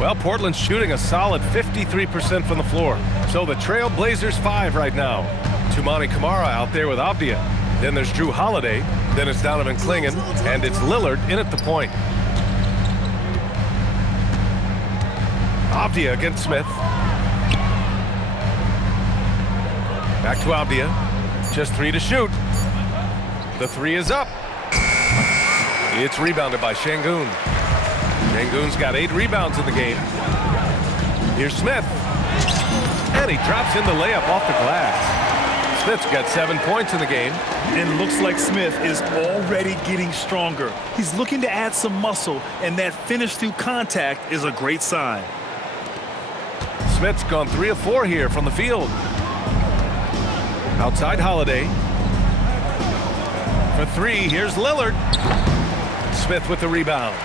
Well, Portland's shooting a solid 53% from the floor. So the Trail Blazers 5 right now. Toumani Camara out there with Avdia. Then there's Jrue Holiday. Then it's Donovan Clingan. And it's Lillard in at the point. Avdia against Smith. Back to Avdia. Just 3 to shoot. The 3 is up. It's rebounded by Şengün. Şengün's got 8 rebounds in the game. Here's Smith. And he drops in the layup off the glass. Smith's got 7 points in the game. And looks like Smith is already getting stronger. He's looking to add some muscle, and that finish through contact is a great sign. Smith's gone 3 of 4 here from the field. Outside Holiday. For 3, here's Lillard. Smith with the rebound.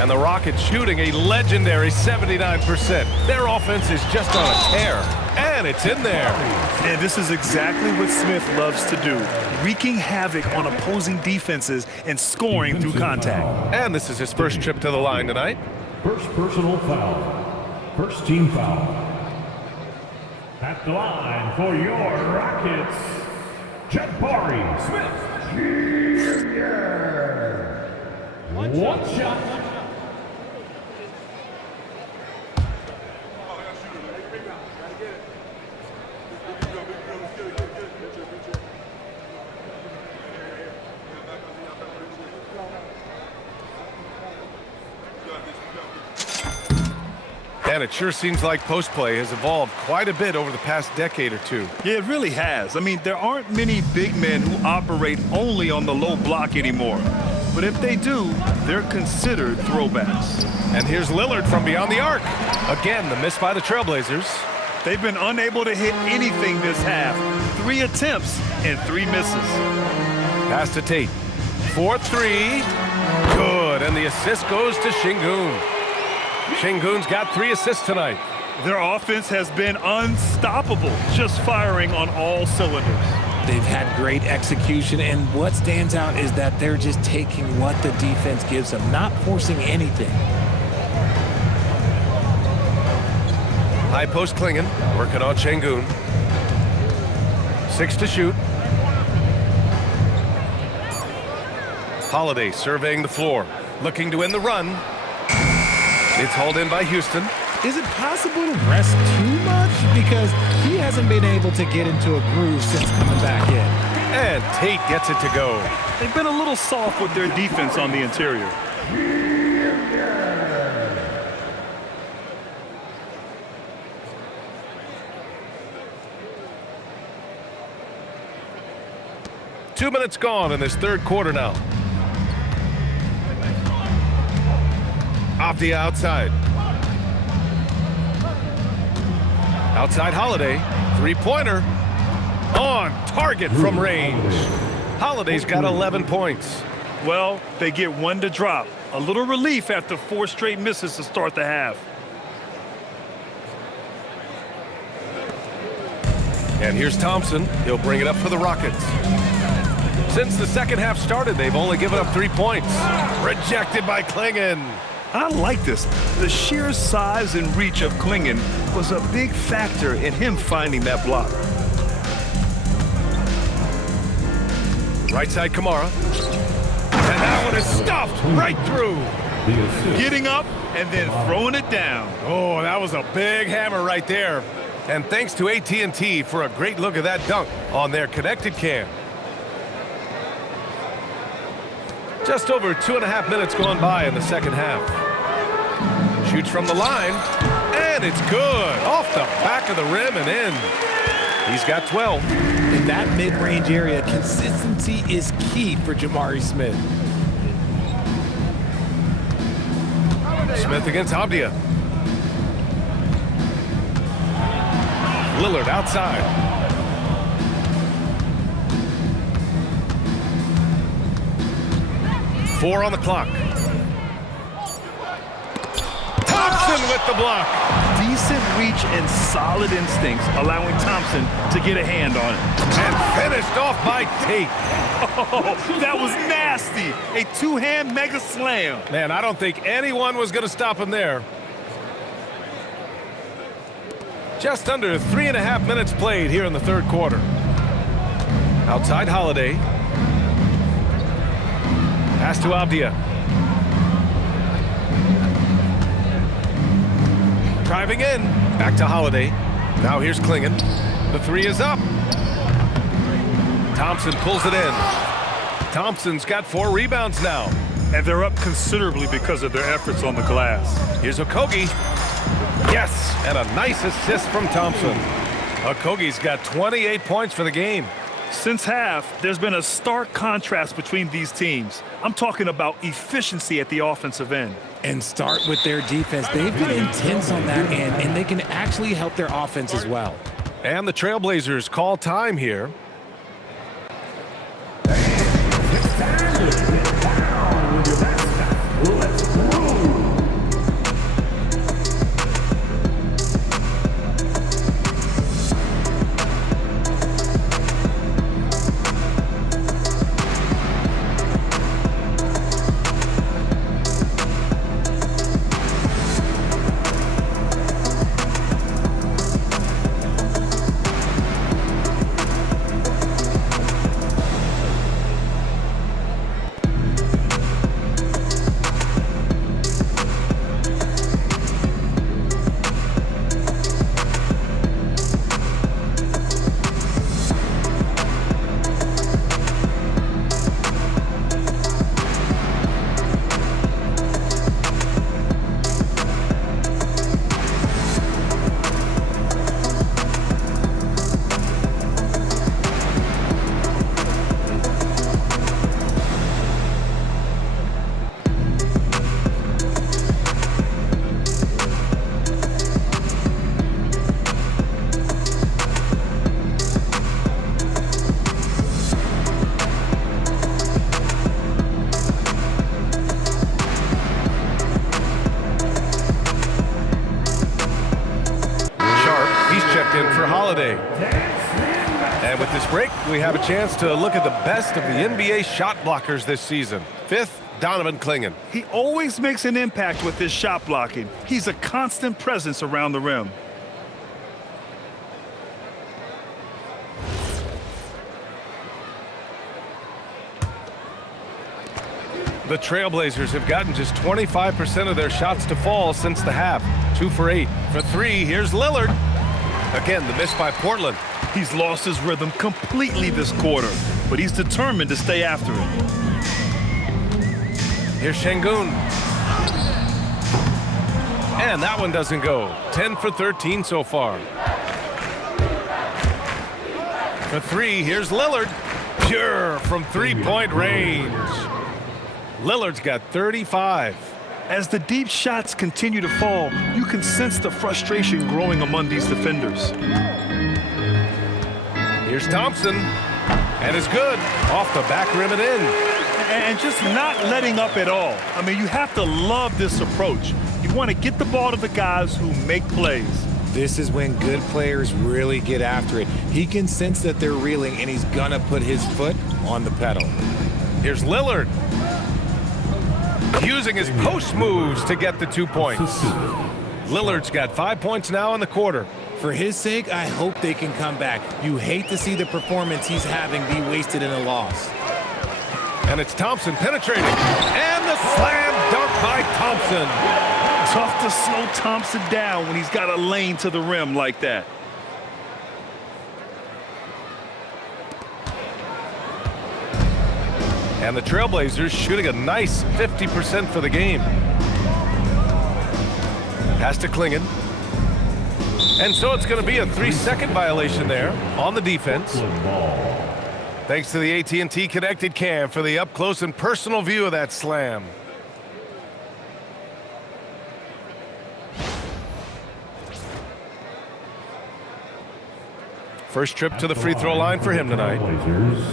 And the Rockets shooting a legendary 79%. Their offense is just on a tear. And it's in there. And this is exactly what Smith loves to do. Wreaking havoc on opposing defenses and scoring through contact. And this is his first trip to the line tonight. First personal foul. First team foul. At the line for your Rockets, Jabari Smith Jr. One shot. And it sure seems like post play has evolved quite a bit over the past decade or two. Yeah, it really has. I mean, there aren't many big men who operate only on the low block anymore. But if they do, they're considered throwbacks. And here's Lillard from beyond the arc. Again, the miss by the Trailblazers. They've been unable to hit anything this half. 3 attempts and 3 misses. Pass to Tate. 4-3. Good. And the assist goes to Şengün. Şengün's got 3 assists tonight. Their offense has been unstoppable, just firing on all cylinders. They've had great execution, and what stands out is that they're just taking what the defense gives them, not forcing anything. High post Clingan, working on Şengün. 6 to shoot. Holiday surveying the floor, looking to end the run. It's hauled in by Houston. Is it possible to rest too much? Because he hasn't been able to get into a groove since coming back in. And Tate gets it to go. They've been a little soft with their defense on the interior. Two minutes gone in this third quarter now. Avdia outside. Outside Holiday. 3-pointer. On target from range. Holiday's got 11 points. Well, they get 1 to drop. A little relief after 4 straight misses to start the half. And here's Thompson. He'll bring it up for the Rockets. Since the second half started, they've only given up 3 points. Rejected by Clingan. I like this. The sheer size and reach of Clingan was a big factor in him finding that block. Right side Camara. And that one is stuffed right through. Getting up and then throwing it down. Oh, that was a big hammer right there. And thanks to AT&T for a great look at that dunk on their connected cam. Just over 2.5 minutes gone by in the second half. Shoots from the line, and it's good. Off the back of the rim and in. He's got 12. In that mid-range area, consistency is key for Jabari Smith. Smith against Avdia. Lillard outside. Four on the clock. Thompson with the block. Decent reach and solid instincts, allowing Thompson to get a hand on it. And finished off by Tate. Oh, that was nasty. A two-hand mega slam. Man, I don't think anyone was going to stop him there. Just under 3.5 minutes played here in the third quarter. Outside Holiday. Pass to Avdia. Driving in. Back to Holiday. Now here's Klingon. The three is up. Thompson pulls it in. Thompson's got 4 rebounds now. And they're up considerably because of their efforts on the glass. Here's Okogie. Yes, and a nice assist from Thompson. Okogie's got 28 points for the game. Since half, there's been a stark contrast between these teams. I'm talking about efficiency at the offensive end. And start with their defense. They've been intense on that end, and they can actually help their offense as well. And the Trailblazers call time here. And with this break, we have a chance to look at the best of the NBA shot blockers this season. 5th, Donovan Klingon. He always makes an impact with his shot blocking. He's a constant presence around the rim. The Trailblazers have gotten just 25% of their shots to fall since the half. 2 for 8. For 3, here's Lillard. Again, the miss by Portland. He's lost his rhythm completely this quarter, but he's determined to stay after it. Here's Şengün. And that one doesn't go. 10 for 13 so far. For 3, here's Lillard. Pure from three-point range. Lillard's got 35. As the deep shots continue to fall, you can sense the frustration growing among these defenders. Here's Thompson, and it's good. Off the back rim and in. And just not letting up at all. I mean, you have to love this approach. You want to get the ball to the guys who make plays. This is when good players really get after it. He can sense that they're reeling, and he's going to put his foot on the pedal. Here's Lillard. Using his post moves to get the 2 points. Lillard's got 5 points now in the quarter. For his sake, I hope they can come back. You hate to see the performance he's having be wasted in a loss. And it's Thompson penetrating. And the slam dunk by Thompson. Tough to slow Thompson down when he's got a lane to the rim like that. And the Trailblazers shooting a nice 50% for the game. Pass to Klingon. And so it's going to be a 3-second violation there on the defense. Thanks to the AT&T Connected Cam for the up-close and personal view of that slam. First trip to the free throw line for him tonight. Blazers,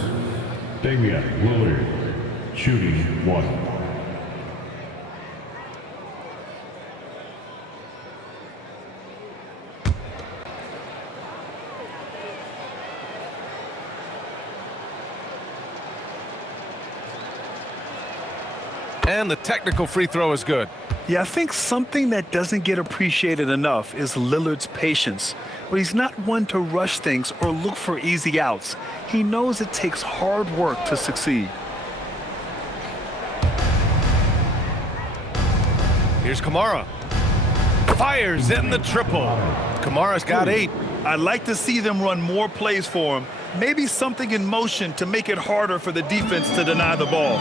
Damian Lillard, shooting 1. And the technical free throw is good. Yeah, I think something that doesn't get appreciated enough is Lillard's patience. But he's not one to rush things or look for easy outs. He knows it takes hard work to succeed. Here's Kamara. Fires in the triple. Kamara's got 8. I'd like to see them run more plays for him. Maybe something in motion to make it harder for the defense to deny the ball.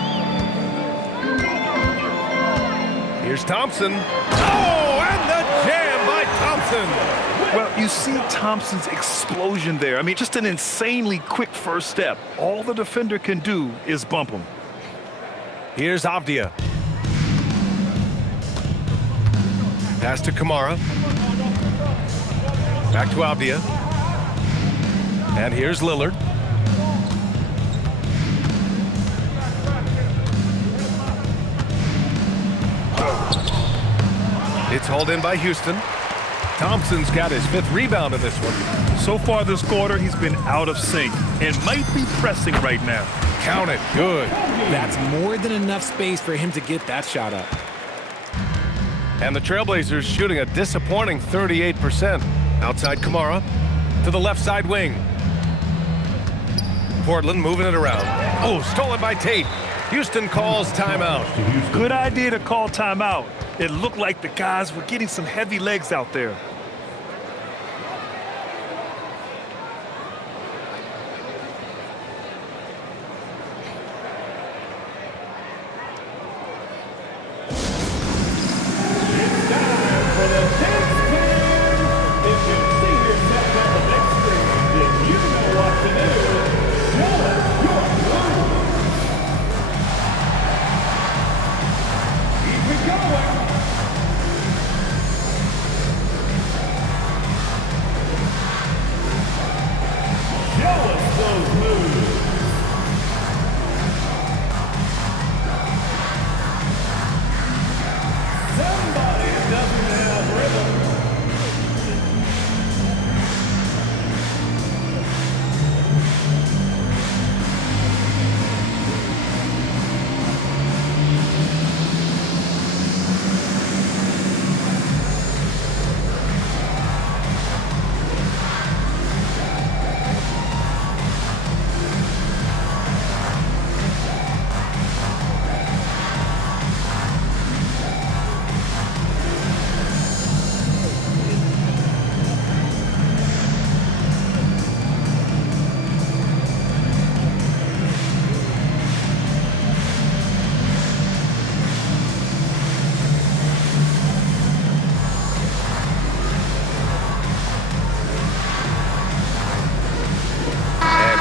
Here's Thompson. Oh, and the jam by Thompson. Well, you see Thompson's explosion there. I mean, just an insanely quick first step. All the defender can do is bump him. Here's Avdia. Pass to Kamara. Back to Avdia. And here's Lillard. It's hauled in by Houston. Thompson's got his 5th rebound in this one. So far this quarter, he's been out of sync and might be pressing right now. Count it. Good. That's more than enough space for him to get that shot up. And the Trailblazers shooting a disappointing 38%. Outside Kamara to the left side wing. Portland moving it around. Oh, stolen by Tate. Houston calls timeout. Good idea to call timeout. It looked like the guys were getting some heavy legs out there.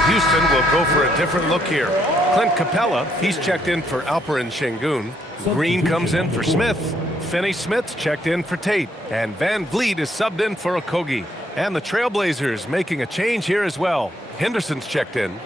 Houston will go for a different look here. Clint Capella, he's checked in for Alperen Şengün. Green comes in for Smith. Finney-Smith checked in for Tate. And Van Vliet is subbed in for Okogie. And the Trailblazers making a change here as well. Henderson's checked in.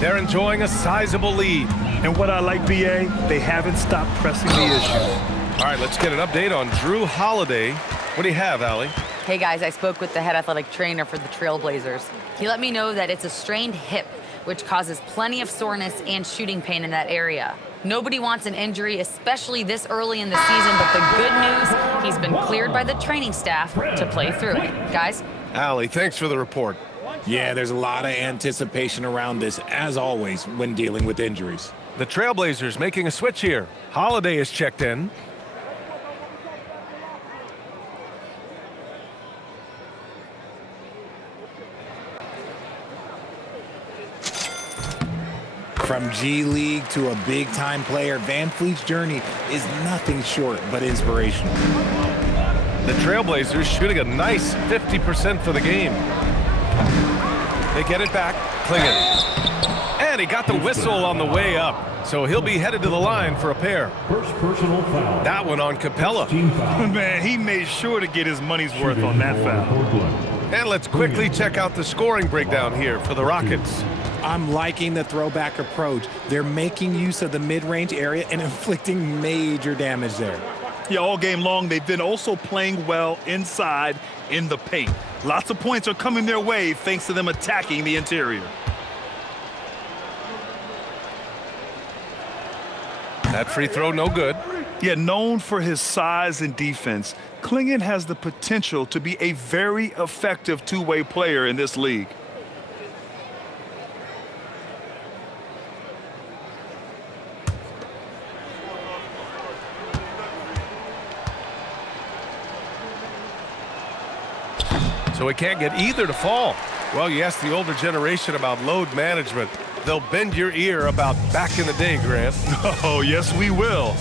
They're enjoying a sizable lead. And what I like, BA, they haven't stopped pressing the issue. All right, let's get an update on Jrue Holiday. What do you have, Allie? Hey guys, I spoke with the head athletic trainer for the Trailblazers. He let me know that it's a strained hip, which causes plenty of soreness and shooting pain in that area. Nobody wants an injury, especially this early in the season, but the good news, he's been cleared by the training staff to play through it. Guys? Allie, thanks for the report. Yeah, there's a lot of anticipation around this, as always, when dealing with injuries. The Trailblazers making a switch here. Holiday is checked in. From G League to a big-time player, Van Vliet's journey is nothing short but inspirational. The Trailblazers shooting a nice 50% for the game. They get it back. Klingon. And he got the whistle on the way up, so he'll be headed to the line for a pair. First personal foul. That one on Capella. Team foul. Man, he made sure to get his money's worth on that foul. And let's quickly check out the scoring breakdown here for the Rockets. I'm liking the throwback approach. They're making use of the mid-range area and inflicting major damage there. Yeah, all game long, they've been also playing well inside in the paint. Lots of points are coming their way thanks to them attacking the interior. That free throw, no good. Yeah, known for his size and defense, Clingan has the potential to be a very effective two-way player in this league. So he can't get either to fall. Well, you ask the older generation about load management. They'll bend your ear about back in the day, Grant. Oh, yes, we will.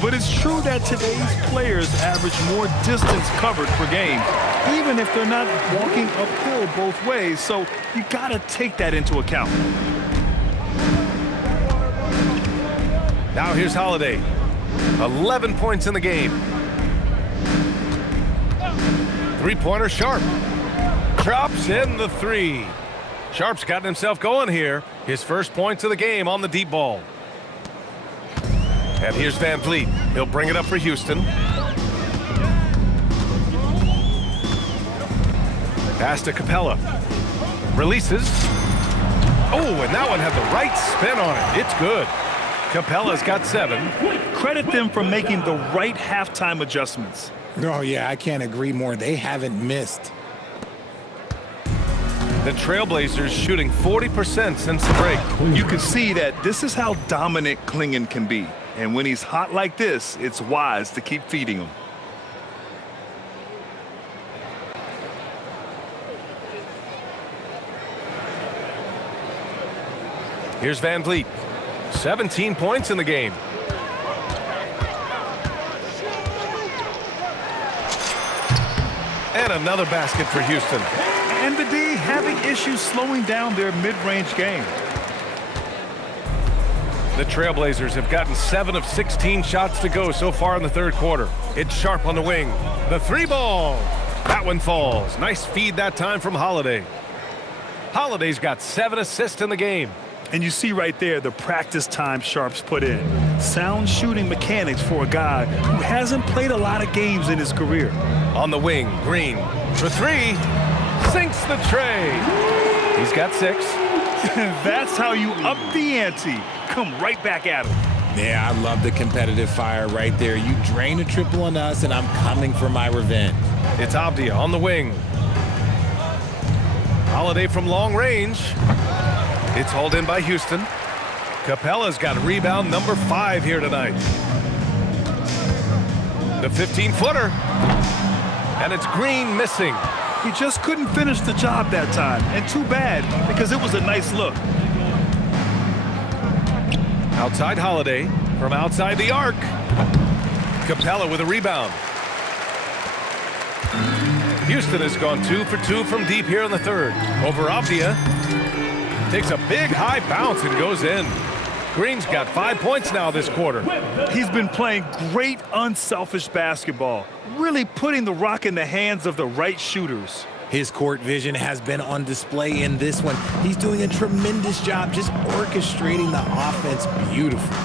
But it's true that today's players average more distance covered per game, even if they're not walking uphill both ways. So you got to take that into account. Now here's Holiday. 11 points in the game. Three-pointer Sharp. Drops in the three. Sharp's gotten himself going here. His first points of the game on the deep ball. And here's Van Vliet. He'll bring it up for Houston. Pass to Capella. Releases. Oh, and that one had the right spin on it. It's good. Capella's got 7. Credit them for making the right halftime adjustments. Oh, yeah, I can't agree more. They haven't missed. The Trailblazers shooting 40% since the break. You can see that this is how dominant Clingan can be. And when he's hot like this, it's wise to keep feeding him. Here's Van Vliet. 17 points in the game. And another basket for Houston. And the D having issues slowing down their mid-range game. The Trailblazers have gotten 7 of 16 shots to go so far in the third quarter. It's Sharp on the wing. The 3-ball. That one falls. Nice feed that time from Holiday. Holiday's got 7 assists in the game. And you see right there the practice time Sharp's put in. Sound shooting mechanics for a guy who hasn't played a lot of games in his career. On the wing, Green. For 3. Sinks the tray. He's got 6. That's how you up the ante. Come right back at him. Yeah, I love the competitive fire right there. You drain a triple on us, and I'm coming for my revenge. It's Avdia on the wing. Holiday from long range. It's hauled in by Houston. Capella's got rebound number 5 here tonight. The 15-footer. And it's Green missing. He just couldn't finish the job that time. And too bad, because it was a nice look. Outside Holiday from outside the arc. Capella with a rebound. Houston has gone 2 for 2 from deep here in the third. Over Avdia. Takes a big high bounce and goes in. Green's got 5 points now this quarter. He's been playing great unselfish basketball, really putting the rock in the hands of the right shooters. His court vision has been on display in this one. He's doing a tremendous job just orchestrating the offense beautifully.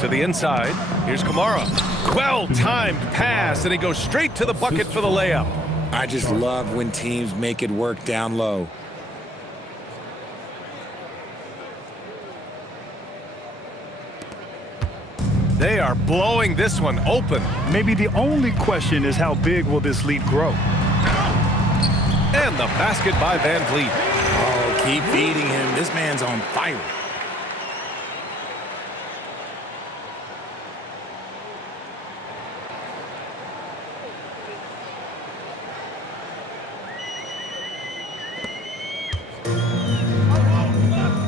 To the inside, here's Kamara. Well-timed pass, and he goes straight to the bucket for the layup. I just love when teams make it work down low. They are blowing this one open. Maybe the only question is how big will this lead grow? And the basket by Van Vliet. Oh, keep feeding him. This man's on fire.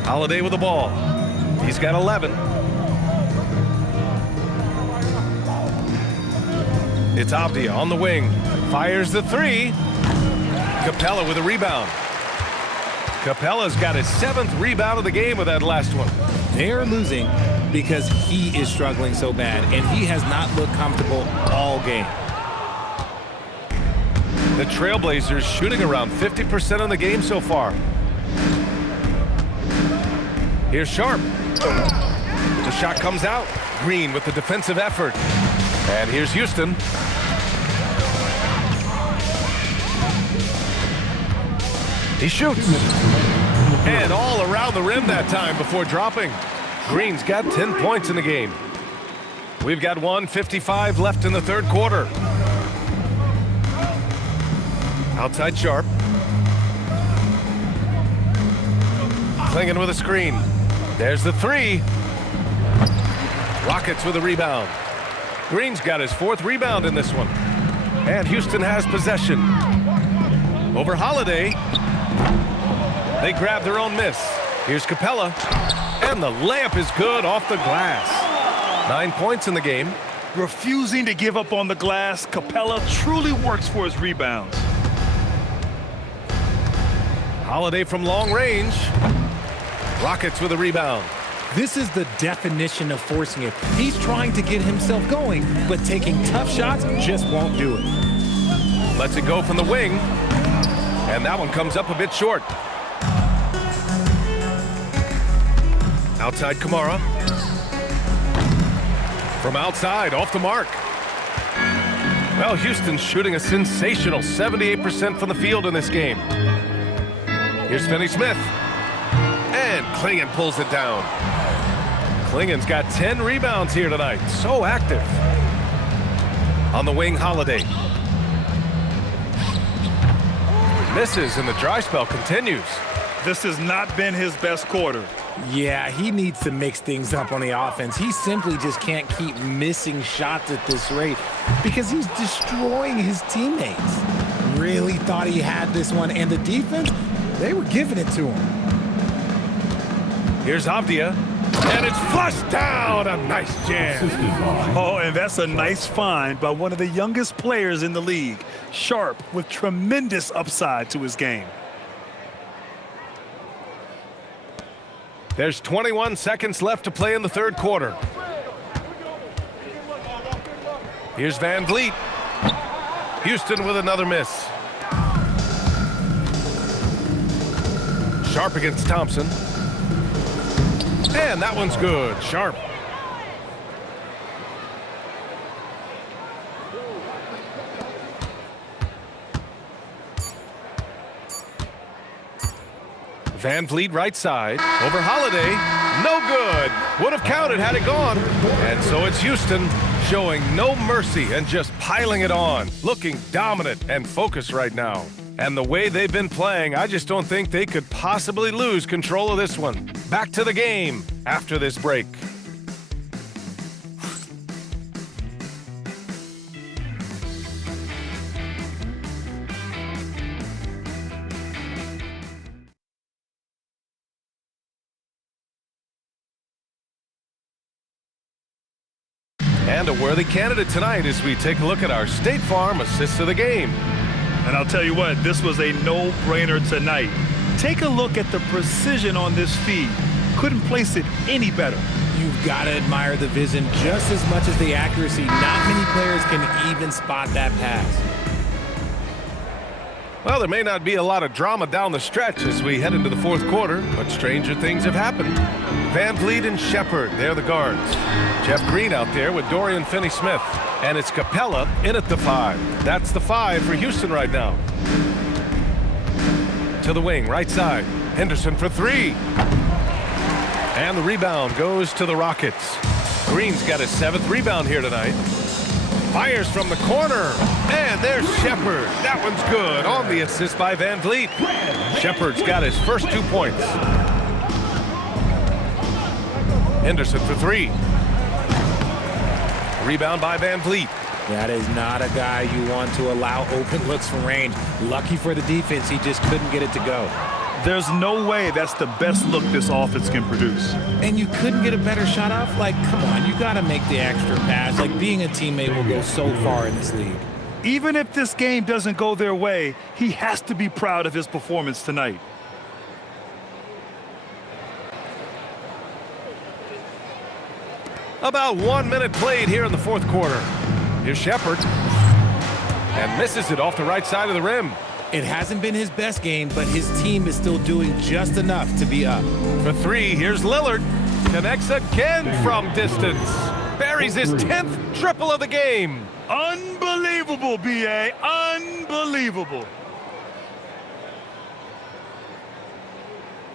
Holiday with the ball. He's got 11. It's Avdia on the wing. Fires the 3. Capella with a rebound. Capella's got his 7th rebound of the game with that last one. They're losing because he is struggling so bad, and he has not looked comfortable all game. The Trailblazers shooting around 50% in the game so far. Here's Sharp. The shot comes out. Green with the defensive effort. And here's Houston. He shoots. And all around the rim that time before dropping. Green's got 10 points in the game. We've got 1:55 left in the third quarter. Outside Sharp. Klingon with a screen. There's the three. Rockets with a rebound. Green's got his 4th rebound in this one. And Houston has possession. Over Holiday. They grab their own miss. Here's Capella. And the layup is good off the glass. 9 points in the game. Refusing to give up on the glass, Capella truly works for his rebounds. Holiday from long range. Rockets with a rebound. This is the definition of forcing it. He's trying to get himself going, but taking tough shots just won't do it. Lets it go from the wing. And that one comes up a bit short. Outside Kamara. From outside, off the mark. Well, Houston's shooting a sensational 78% from the field in this game. Here's Finney-Smith. And Klingon pulls it down. Klingon's got 10 rebounds here tonight. So active. On the wing, Holiday. Misses, and the dry spell continues. This has not been his best quarter. Yeah, he needs to mix things up on the offense. He simply just can't keep missing shots at this rate because he's destroying his teammates. Really thought he had this one, and the defense, they were giving it to him. Here's Avdia, and it's flushed down. A nice jam. Oh, and that's a nice find by one of the youngest players in the league. Sharp with tremendous upside to his game. There's 21 seconds left to play in the third quarter. Here's Van Vliet. Houston with another miss. Sharp against Thompson. And that one's good. Sharp. Van Vliet right side. Over Holiday. No good. Would have counted had it gone. And so it's Houston showing no mercy and just piling it on. Looking dominant and focused right now. And the way they've been playing, I just don't think they could possibly lose control of this one. Back to the game after this break. And a worthy candidate tonight as we take a look at our State Farm assist of the game. And I'll tell you what, this was a no-brainer tonight. Take a look at the precision on this feed. Couldn't place it any better. You've got to admire the vision just as much as the accuracy. Not many players can even spot that pass. Well, there may not be a lot of drama down the stretch as we head into the fourth quarter, but stranger things have happened. Van Vliet and Shepard, they're the guards. Jeff Green out there with Dorian Finney-Smith. And it's Capella in at the 5. That's the 5 for Houston right now. To the wing, right side. Henderson for 3. And the rebound goes to the Rockets. Green's got his 7th rebound here tonight. Fires from the corner. And there's Shepard. That one's good on the assist by Van Vliet. Shepard's got his first 2 points. Henderson for 3. Rebound by Van Vliet. That is not a guy you want to allow open looks from range. Lucky for the defense, he just couldn't get it to go. There's no way that's the best look this offense can produce. And you couldn't get a better shot off? Like, come on, you got to make the extra pass. Like, being a teammate will go so far in this league. Even if this game doesn't go their way, he has to be proud of his performance tonight. About 1 minute played here in the fourth quarter. Here's Shepherd. And misses it off the right side of the rim. It hasn't been his best game, but his team is still doing just enough to be up. For three, here's Lillard. Connects again from distance. Buries his 10th triple of the game. Unbelievable, B.A. Unbelievable.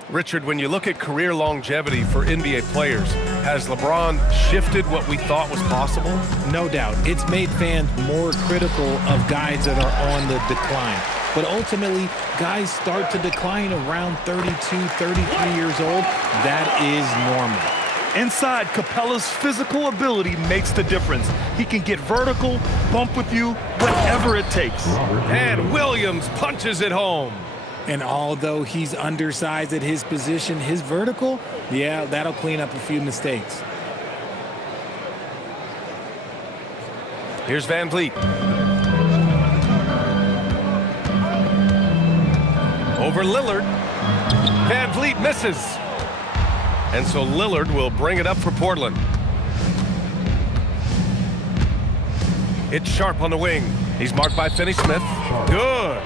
Richard, when you look at career longevity for NBA players, has LeBron shifted what we thought was possible? No doubt. It's made fans more critical of guys that are on the decline. But ultimately, guys start to decline around 32, 33 years old. That is normal. Inside, Capella's physical ability makes the difference. He can get vertical, bump with you, whatever it takes. And Williams punches it home. And although he's undersized at his position, his vertical, yeah, that'll clean up a few mistakes. Here's Van Vliet. Over Lillard. Van Vliet misses. And so Lillard will bring it up for Portland. It's Sharp on the wing. He's marked by Finney-Smith. Good.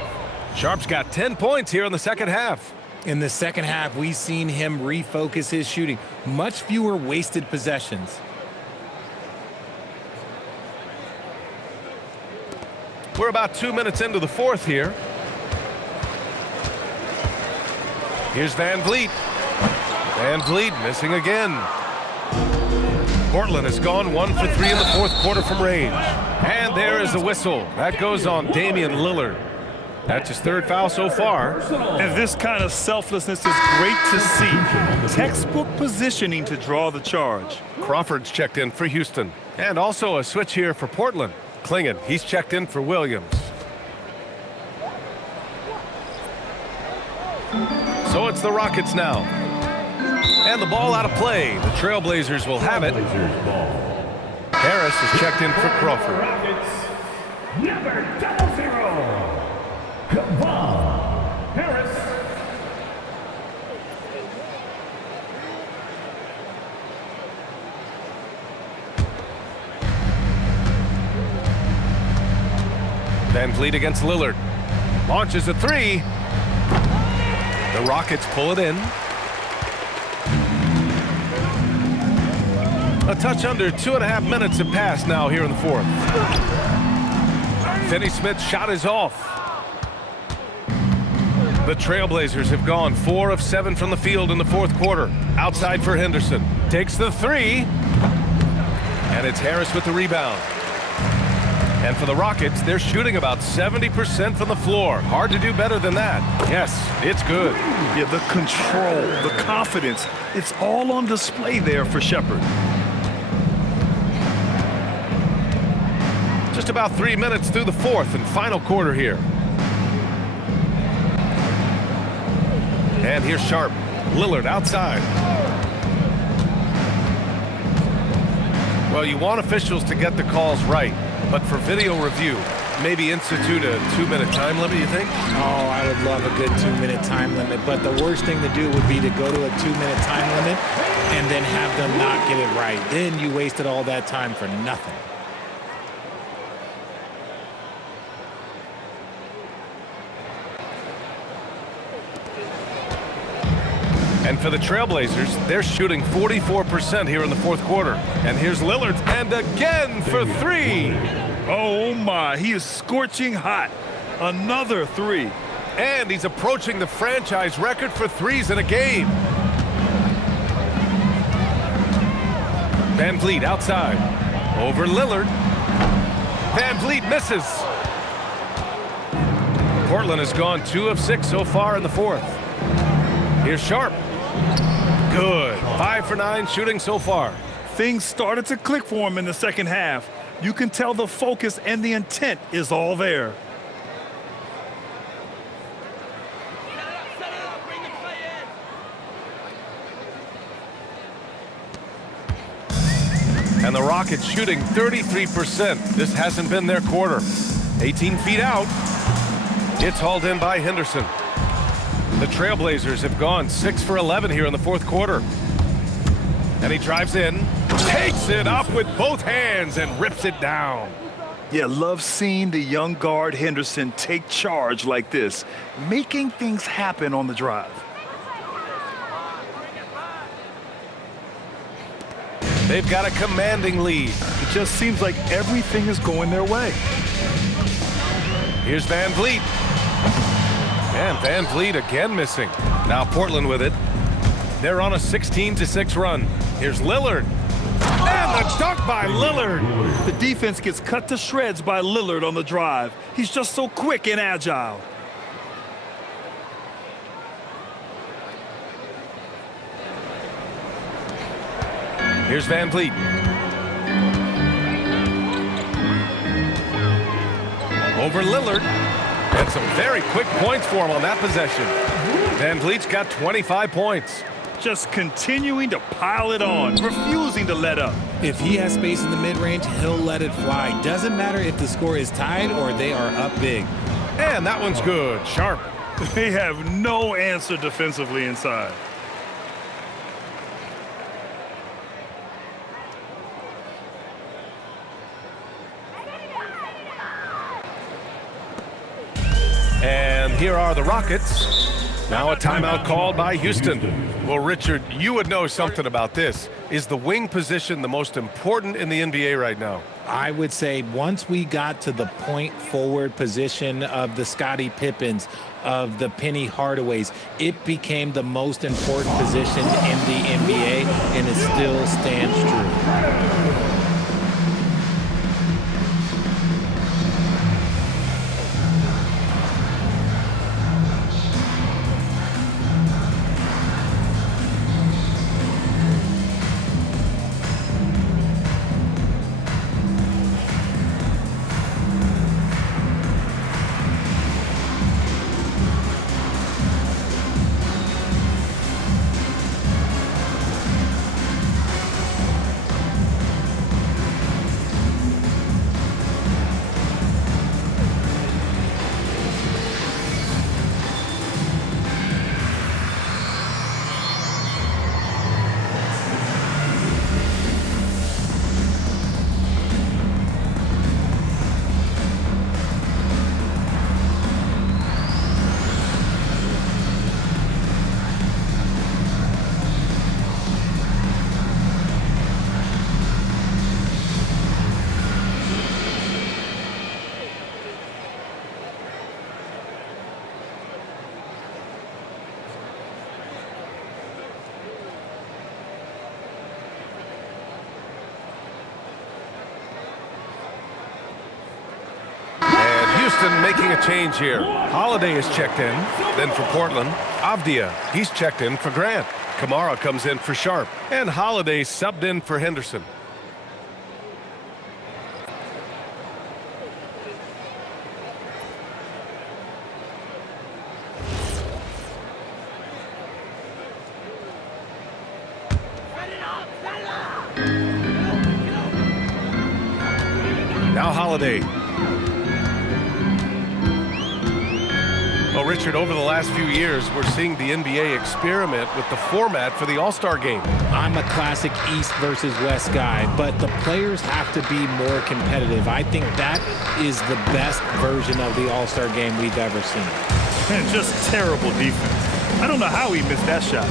Sharp's got 10 points here in the second half. In the second half, we've seen him refocus his shooting. Much fewer wasted possessions. We're about 2 minutes into the fourth here. Here's Van Vliet. Van Vliet missing again. Portland has gone 1 for 3 in the fourth quarter from range. And there is a whistle. That goes on Damian Lillard. That's his third foul so far. And this kind of selflessness is great to see. Textbook positioning to draw the charge. Crawford's checked in for Houston. And also a switch here for Portland. Klingon, he's checked in for Williams. So it's the Rockets now. And the ball out of play. The Trailblazers will have it. Harris is checked in for Crawford. Number 00. Harris. Van Vliet against Lillard. Launches a three. The Rockets pull it in. A touch under 2.5 minutes have passed now here in the fourth. Finney-Smith's shot is off. The Trailblazers have gone 4 of 7 from the field in the fourth quarter. Outside for Henderson. Takes the three. And it's Harris with the rebound. And for the Rockets, they're shooting about 70% from the floor. Hard to do better than that. Yes, it's good. Yeah, the control, the confidence, it's all on display there for Shepherd. Just about 3 minutes through the fourth and final quarter here. And here's Sharp. Lillard outside. Well, you want officials to get the calls right, but for video review, maybe institute a 2-minute time limit, you think? Oh, I would love a good 2-minute time limit, but the worst thing to do would be to go to a 2-minute time limit and then have them not get it right. Then you wasted all that time for nothing. And for the Trailblazers, they're shooting 44% here in the fourth quarter. And here's Lillard, and again for three. Oh my, he is scorching hot. Another three. And he's approaching the franchise record for threes in a game. Van Vliet outside. Over Lillard. Van Vliet misses. Portland has gone 2 of 6 so far in the fourth. Here's Sharp. Good. 5 for 9 shooting so far. Things started to click for him in the second half. You can tell the focus and the intent is all there. And the Rockets shooting 33%. This hasn't been their quarter. 18 feet out. It's hauled in by Henderson. The Trailblazers have gone 6 for 11 here in the fourth quarter. And he drives in. Takes it up with both hands and rips it down. Yeah, love seeing the young guard Henderson take charge like this, making things happen on the drive. They've got a commanding lead. It just seems like everything is going their way. Here's Van Vliet. And Van Vliet again missing. Now Portland with it. They're on a 16-6 run. Here's Lillard. And the dunk by Lillard. The defense gets cut to shreds by Lillard on the drive. He's just so quick and agile. Here's Van Vliet. Over Lillard. And some very quick points for him on that possession. Van Vliet's got 25 points. Just continuing to pile it on, refusing to let up. If he has space in the mid-range, he'll let it fly. Doesn't matter if the score is tied or they are up big. And that one's good. Sharp. They have no answer defensively inside. And here are the Rockets. Now a timeout called by Houston. Well, Richard, you would know something about this. Is the wing position the most important in the NBA right now? I would say once we got to the point forward position of the Scottie Pippens, of the Penny Hardaways, it became the most important position in the NBA, and it still stands true. Houston making a change here. Holiday is checked in. Then for Portland, Avdia. He's checked in for Grant. Kamara comes in for Sharp. And Holiday subbed in for Henderson. Now Holiday. Well, Richard, over the last few years, we're seeing the NBA experiment with the format for the All-Star game. I'm a classic East versus West guy, but the players have to be more competitive. I think that is the best version of the All-Star game we've ever seen. And just terrible defense. I don't know how he missed that shot.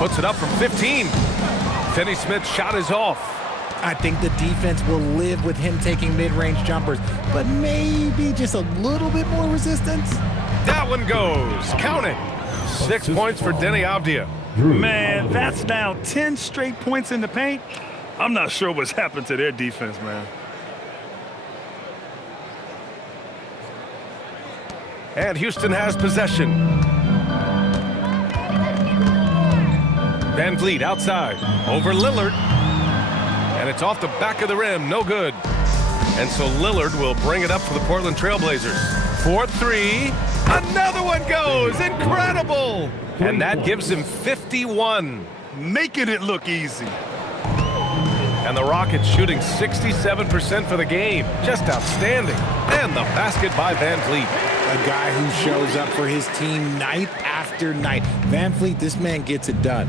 Puts it up from 15. Finney-Smith's shot is off. I think the defense will live with him taking mid-range jumpers, but maybe just a little bit more resistance. That one goes. Count it. 6 points for Denny Avdia. Man, that's now 10 straight points in the paint. I'm not sure what's happened to their defense, man. And Houston has possession. Van Vliet outside. Over Lillard. And it's off the back of the rim. No good. And so Lillard will bring it up for the Portland Trailblazers. 4-3. Another one goes. Incredible. And that gives him 51. Making it look easy. And the Rockets shooting 67% for the game. Just outstanding. And the basket by Van Vliet. A guy who shows up for his team night after night. Van Vliet, this man gets it done.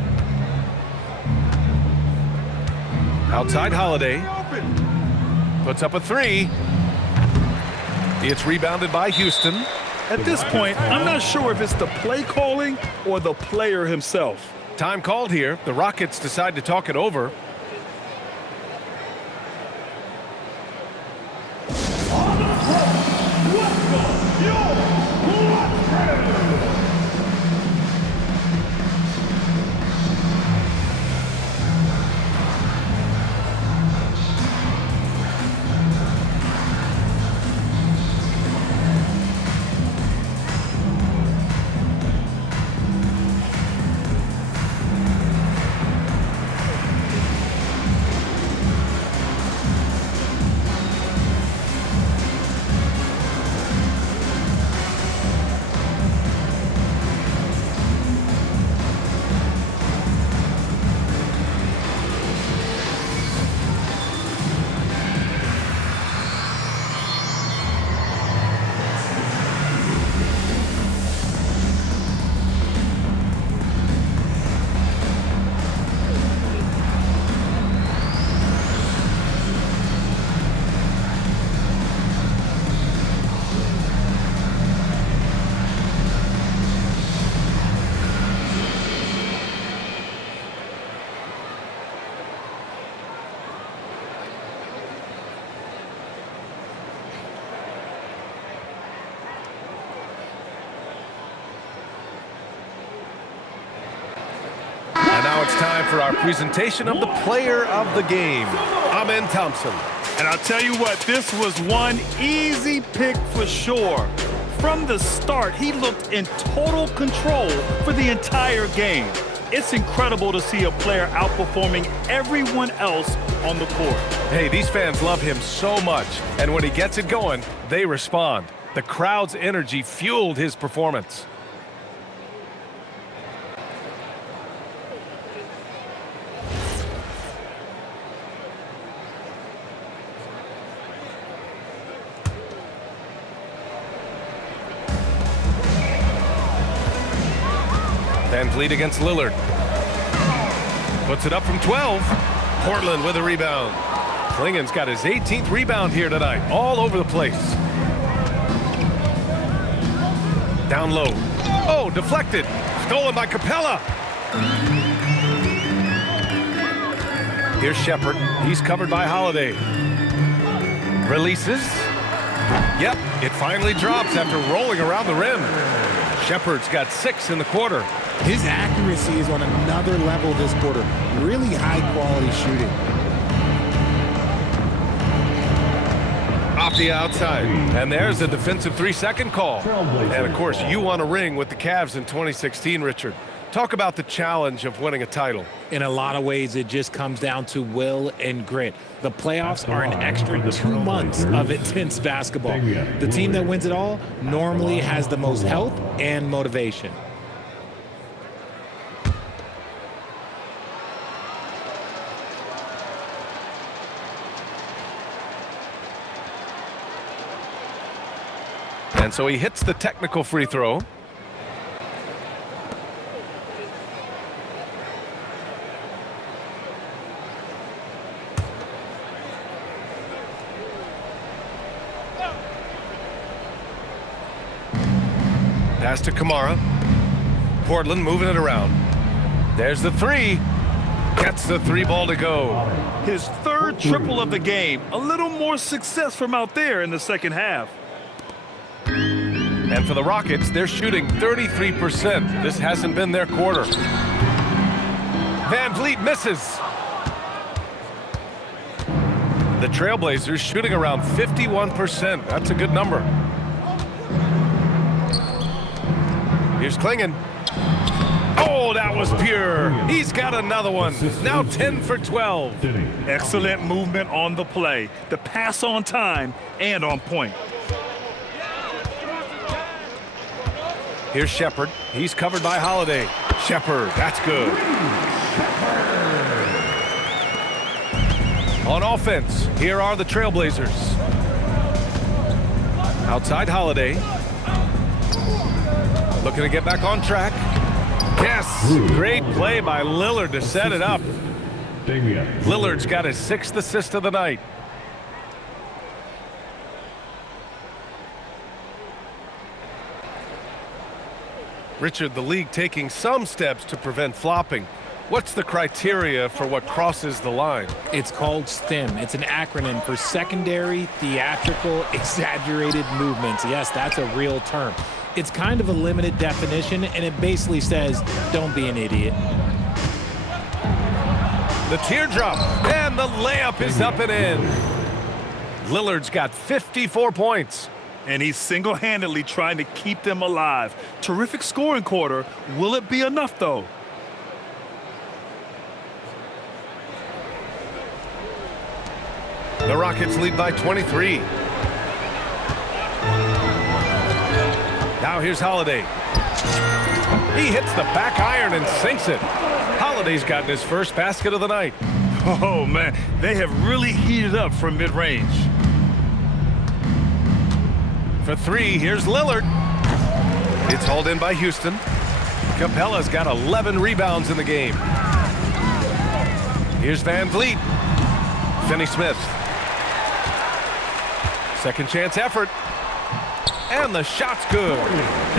Outside Holiday. Puts up a three. It's rebounded by Houston. At this point, I'm not sure if it's the play calling or the player himself. Time called here. The Rockets decide to talk it over. And now it's time for our presentation of the player of the game, Amen Thompson. And I'll tell you what, this was one easy pick for sure. From the start, he looked in total control for the entire game. It's incredible to see a player outperforming everyone else on the court. Hey, these fans love him so much, and when he gets it going, they respond. The crowd's energy fueled his performance. Van Vliet against Lillard. Puts it up from 12. Portland with a rebound. Klingen's got his 18th rebound here tonight. All over the place. Down low. Oh, deflected. Stolen by Capella. Here's Shepherd. He's covered by Holiday. Releases. Yep, it finally drops after rolling around the rim. Shepherd's got 6 in the quarter. His accuracy is on another level this quarter. Really high-quality shooting. Off the outside. And there's a defensive 3-second call. And, of course, you won a ring with the Cavs in 2016, Richard. Talk about the challenge of winning a title. In a lot of ways, it just comes down to will and grit. The playoffs are an extra 2 months of intense basketball. The team that wins it all normally has the most health and motivation. And so he hits the technical free throw. Pass to Kamara. Portland moving it around. There's the three. Gets the 3 ball to go. His third triple of the game. A little more success from out there in the second half. And for the Rockets, they're shooting 33%. This hasn't been their quarter. Van Vliet misses. The Trailblazers shooting around 51%. That's a good number. Here's Klingen. Oh, that was pure. He's got another one. Now 10 for 12. Excellent movement on the play. The pass on time and on point. Here's Shepherd. He's covered by Holiday. Shepherd, that's good. On offense, here are the Trailblazers. Outside Holiday. Looking to get back on track. Yes, great play by Lillard to set it up. Damian. Lillard's got his 6th assist of the night. Richard, the league taking some steps to prevent flopping. What's the criteria for what crosses the line? It's called STEM. It's an acronym for secondary, theatrical, exaggerated movements. Yes, that's a real term. It's kind of a limited definition, and it basically says, don't be an idiot. The teardrop, and the layup is up and in. Lillard's got 54 points. And he's single-handedly trying to keep them alive. Terrific scoring quarter. Will it be enough, though? The Rockets lead by 23. Now here's Holiday. He hits the back iron and sinks it. Holiday's gotten his first basket of the night. Oh, man, they have really heated up from mid-range. For 3, here's Lillard. It's hauled in by Houston. Capella's got 11 rebounds in the game. Here's Van Vliet. Finney-Smith. Second chance effort. And the shot's good.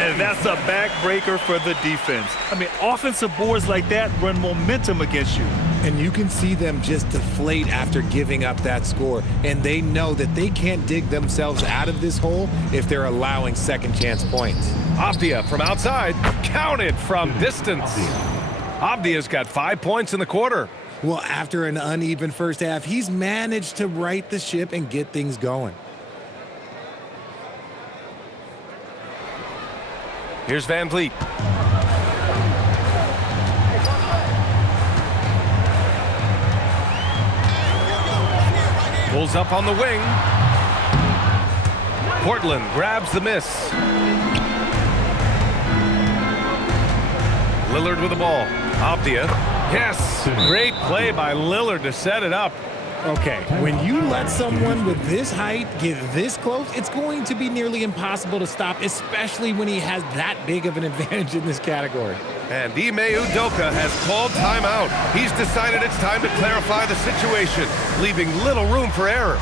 And that's a backbreaker for the defense. I mean, offensive boards like that run momentum against you. And you can see them just deflate after giving up that score. And they know that they can't dig themselves out of this hole if they're allowing second chance points. Avdia from outside. Counted from distance. Avdia's got 5 points in the quarter. Well, after an uneven first half, he's managed to right the ship and get things going. Here's Van Vliet. Pulls up on the wing. Portland grabs the miss. Lillard with the ball. Avdia. Yes! Great play by Lillard to set it up. Okay, when you let someone with this height get this close, it's going to be nearly impossible to stop, especially when he has that big of an advantage in this category. And Ime Udoka has called timeout. He's decided it's time to clarify the situation, leaving little room for error.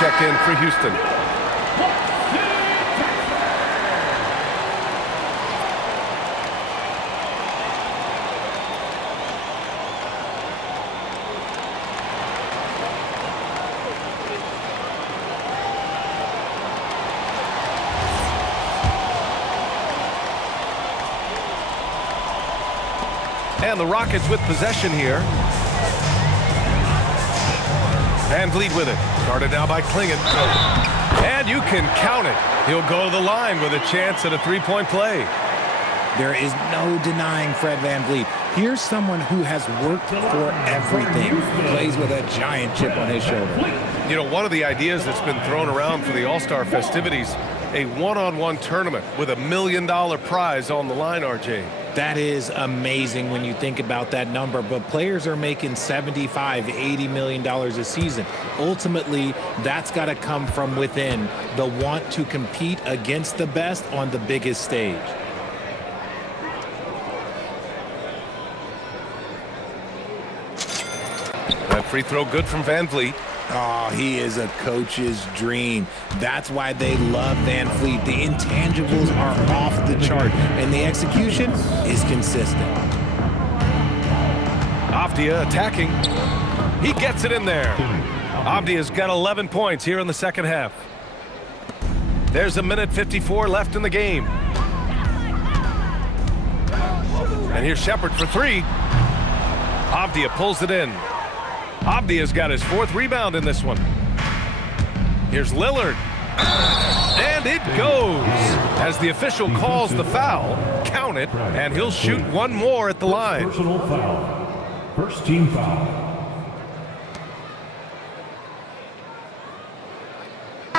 Check in for Houston. And the Rockets with possession here. Van Vliet with it. Guarded now by Klingon. And you can count it. He'll go to the line with a chance at a three-point play. There is no denying Fred Van Vliet. Here's someone who has worked for everything. Plays with a giant chip on his shoulder. You know, one of the ideas that's been thrown around for the All-Star festivities, a one-on-one tournament with $1 million prize on the line, RJ. That is amazing when you think about that number, but players are making $75, $80 million a season. Ultimately, that's got to come from within, the want to compete against the best on the biggest stage. That free throw good from Van Vliet. Oh, he is a coach's dream. That's why they love Van Vliet. The intangibles are off the chart, and the execution is consistent. Avdia attacking. He gets it in there. Avdia's got 11 points here in the second half. There's a minute 54 left in the game. And here's Shepard for three. Avdia pulls it in. Avdia's got his 4th rebound in this one. Here's Lillard. And it goes. As the official calls the foul, count it, and he'll shoot one more at the line. Personal foul. First team foul.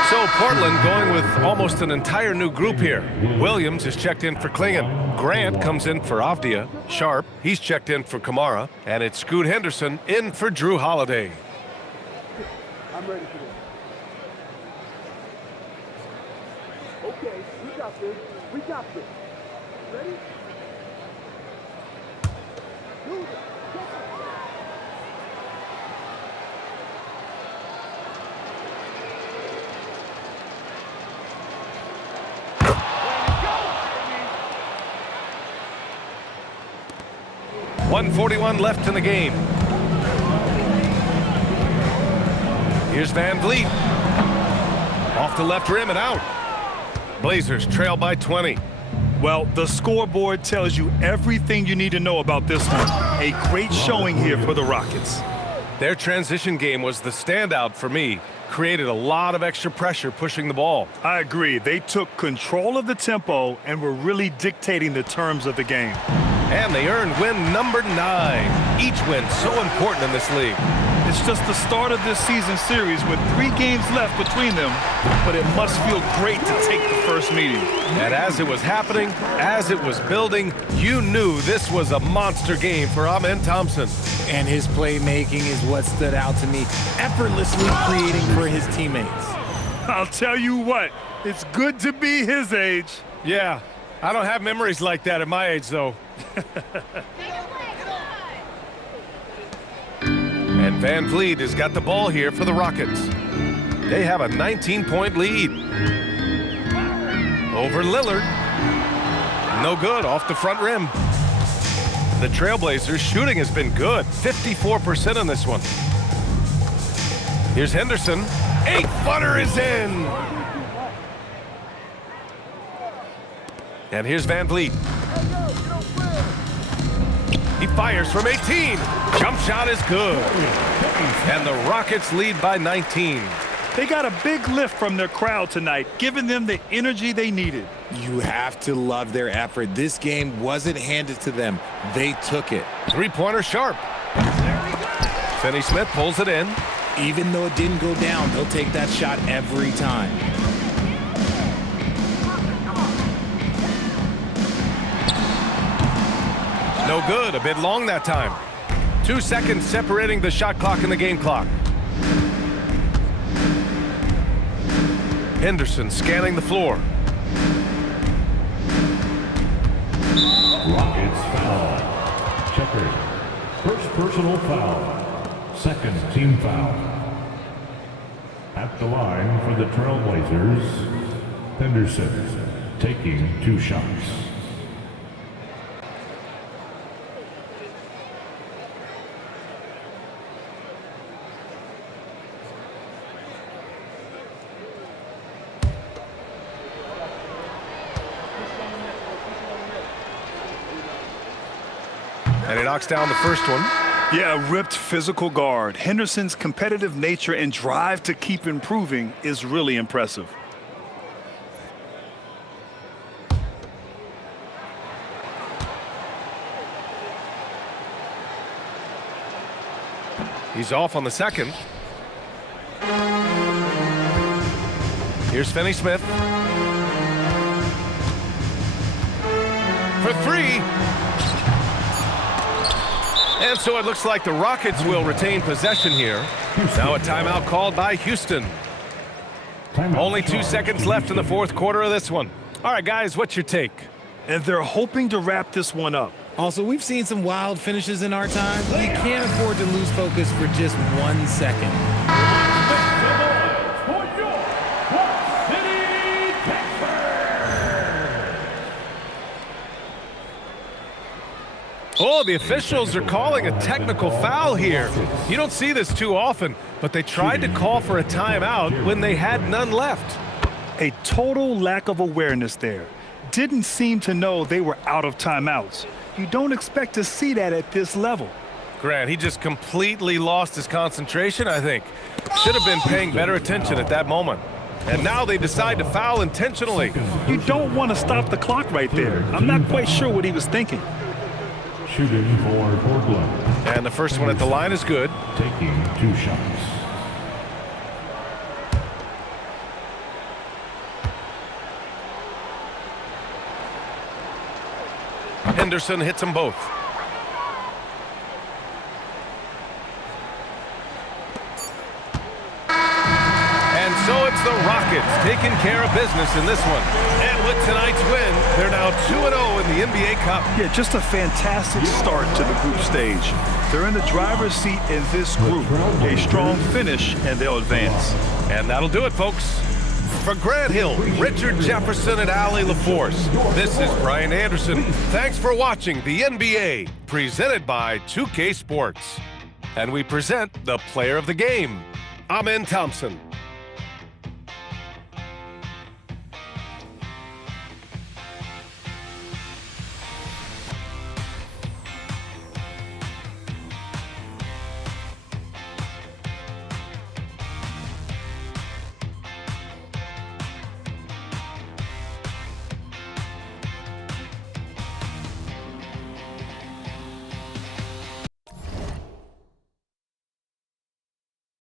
So Portland going with almost an entire new group here. Williams is checked in for Klingon. Grant comes in for Avdia. Sharp, he's checked in for Kamara. And it's Scoot Henderson in for Jrue Holiday. I'm ready for this. Okay, we got this. We got this. Ready? Do it. .141 left in the game. Here's Van Vliet. Off the left rim and out. Blazers trail by 20. Well, the scoreboard tells you everything you need to know about this one. A great showing here for the Rockets. Their transition game was the standout for me. Created a lot of extra pressure pushing the ball. I agree. They took control of the tempo and were really dictating the terms of the game. And they earned win number 9. Each win so important in this league. It's just the start of this season series with 3 games left between them, but it must feel great to take the first meeting. And as it was happening, as it was building, you knew this was a monster game for Amen Thompson. And his playmaking is what stood out to me, effortlessly creating for his teammates. I'll tell you what, it's good to be his age. Yeah, I don't have memories like that at my age, though. And Van Vliet has got the ball here for the Rockets. They have a 19-point lead. Over Lillard. No good, off the front rim. The Trailblazers' shooting has been good. 54% on this one. Here's Henderson. 8-footer is in. And here's Van Vliet. He fires from 18. Jump shot is good. And the Rockets lead by 19. They got a big lift from their crowd tonight, giving them the energy they needed. You have to love their effort. This game wasn't handed to them. They took it. Three-pointer Sharp. Finney-Smith pulls it in. Even though it didn't go down, they'll take that shot every time. No good, a bit long that time. 2 seconds separating the shot clock and the game clock. Henderson scanning the floor. Rockets foul. Checker. First personal foul. Second team foul. At the line for the Trailblazers, Henderson taking 2 shots. And he knocks down the first one. Yeah, a ripped physical guard. Henderson's competitive nature and drive to keep improving is really impressive. He's off on the second. Here's Finney-Smith. For 3. And so it looks like the Rockets will retain possession here. Now a timeout called by Houston. Only 2 seconds left in the fourth quarter of this one. All right, guys, what's your take? And they're hoping to wrap this one up. Also, we've seen some wild finishes in our time. You can't afford to lose focus for just 1 second. Oh, the officials are calling a technical foul here. You don't see this too often, but they tried to call for a timeout when they had none left. A total lack of awareness there. Didn't seem to know they were out of timeouts. You don't expect to see that at this level. Grant, he just completely lost his concentration, I think. Should have been paying better attention at that moment. And now they decide to foul intentionally. You don't want to stop the clock right there. I'm not quite sure what he was thinking. Shooting for Portland. And the first one at the line is good. Taking 2 shots. Henderson hits them both. And so it's the Rockets taking care of business in this one. And with tonight's win, they're now 2-0 in the NBA Cup. Yeah, just a fantastic start to the group stage. They're in the driver's seat in this group. A strong finish, and they'll advance. And that'll do it, folks. For Grant Hill, Richard Jefferson, and Allie LaForce, this is Brian Anderson. Thanks for watching the NBA, presented by 2K Sports. And we present the player of the game, Amen Thompson.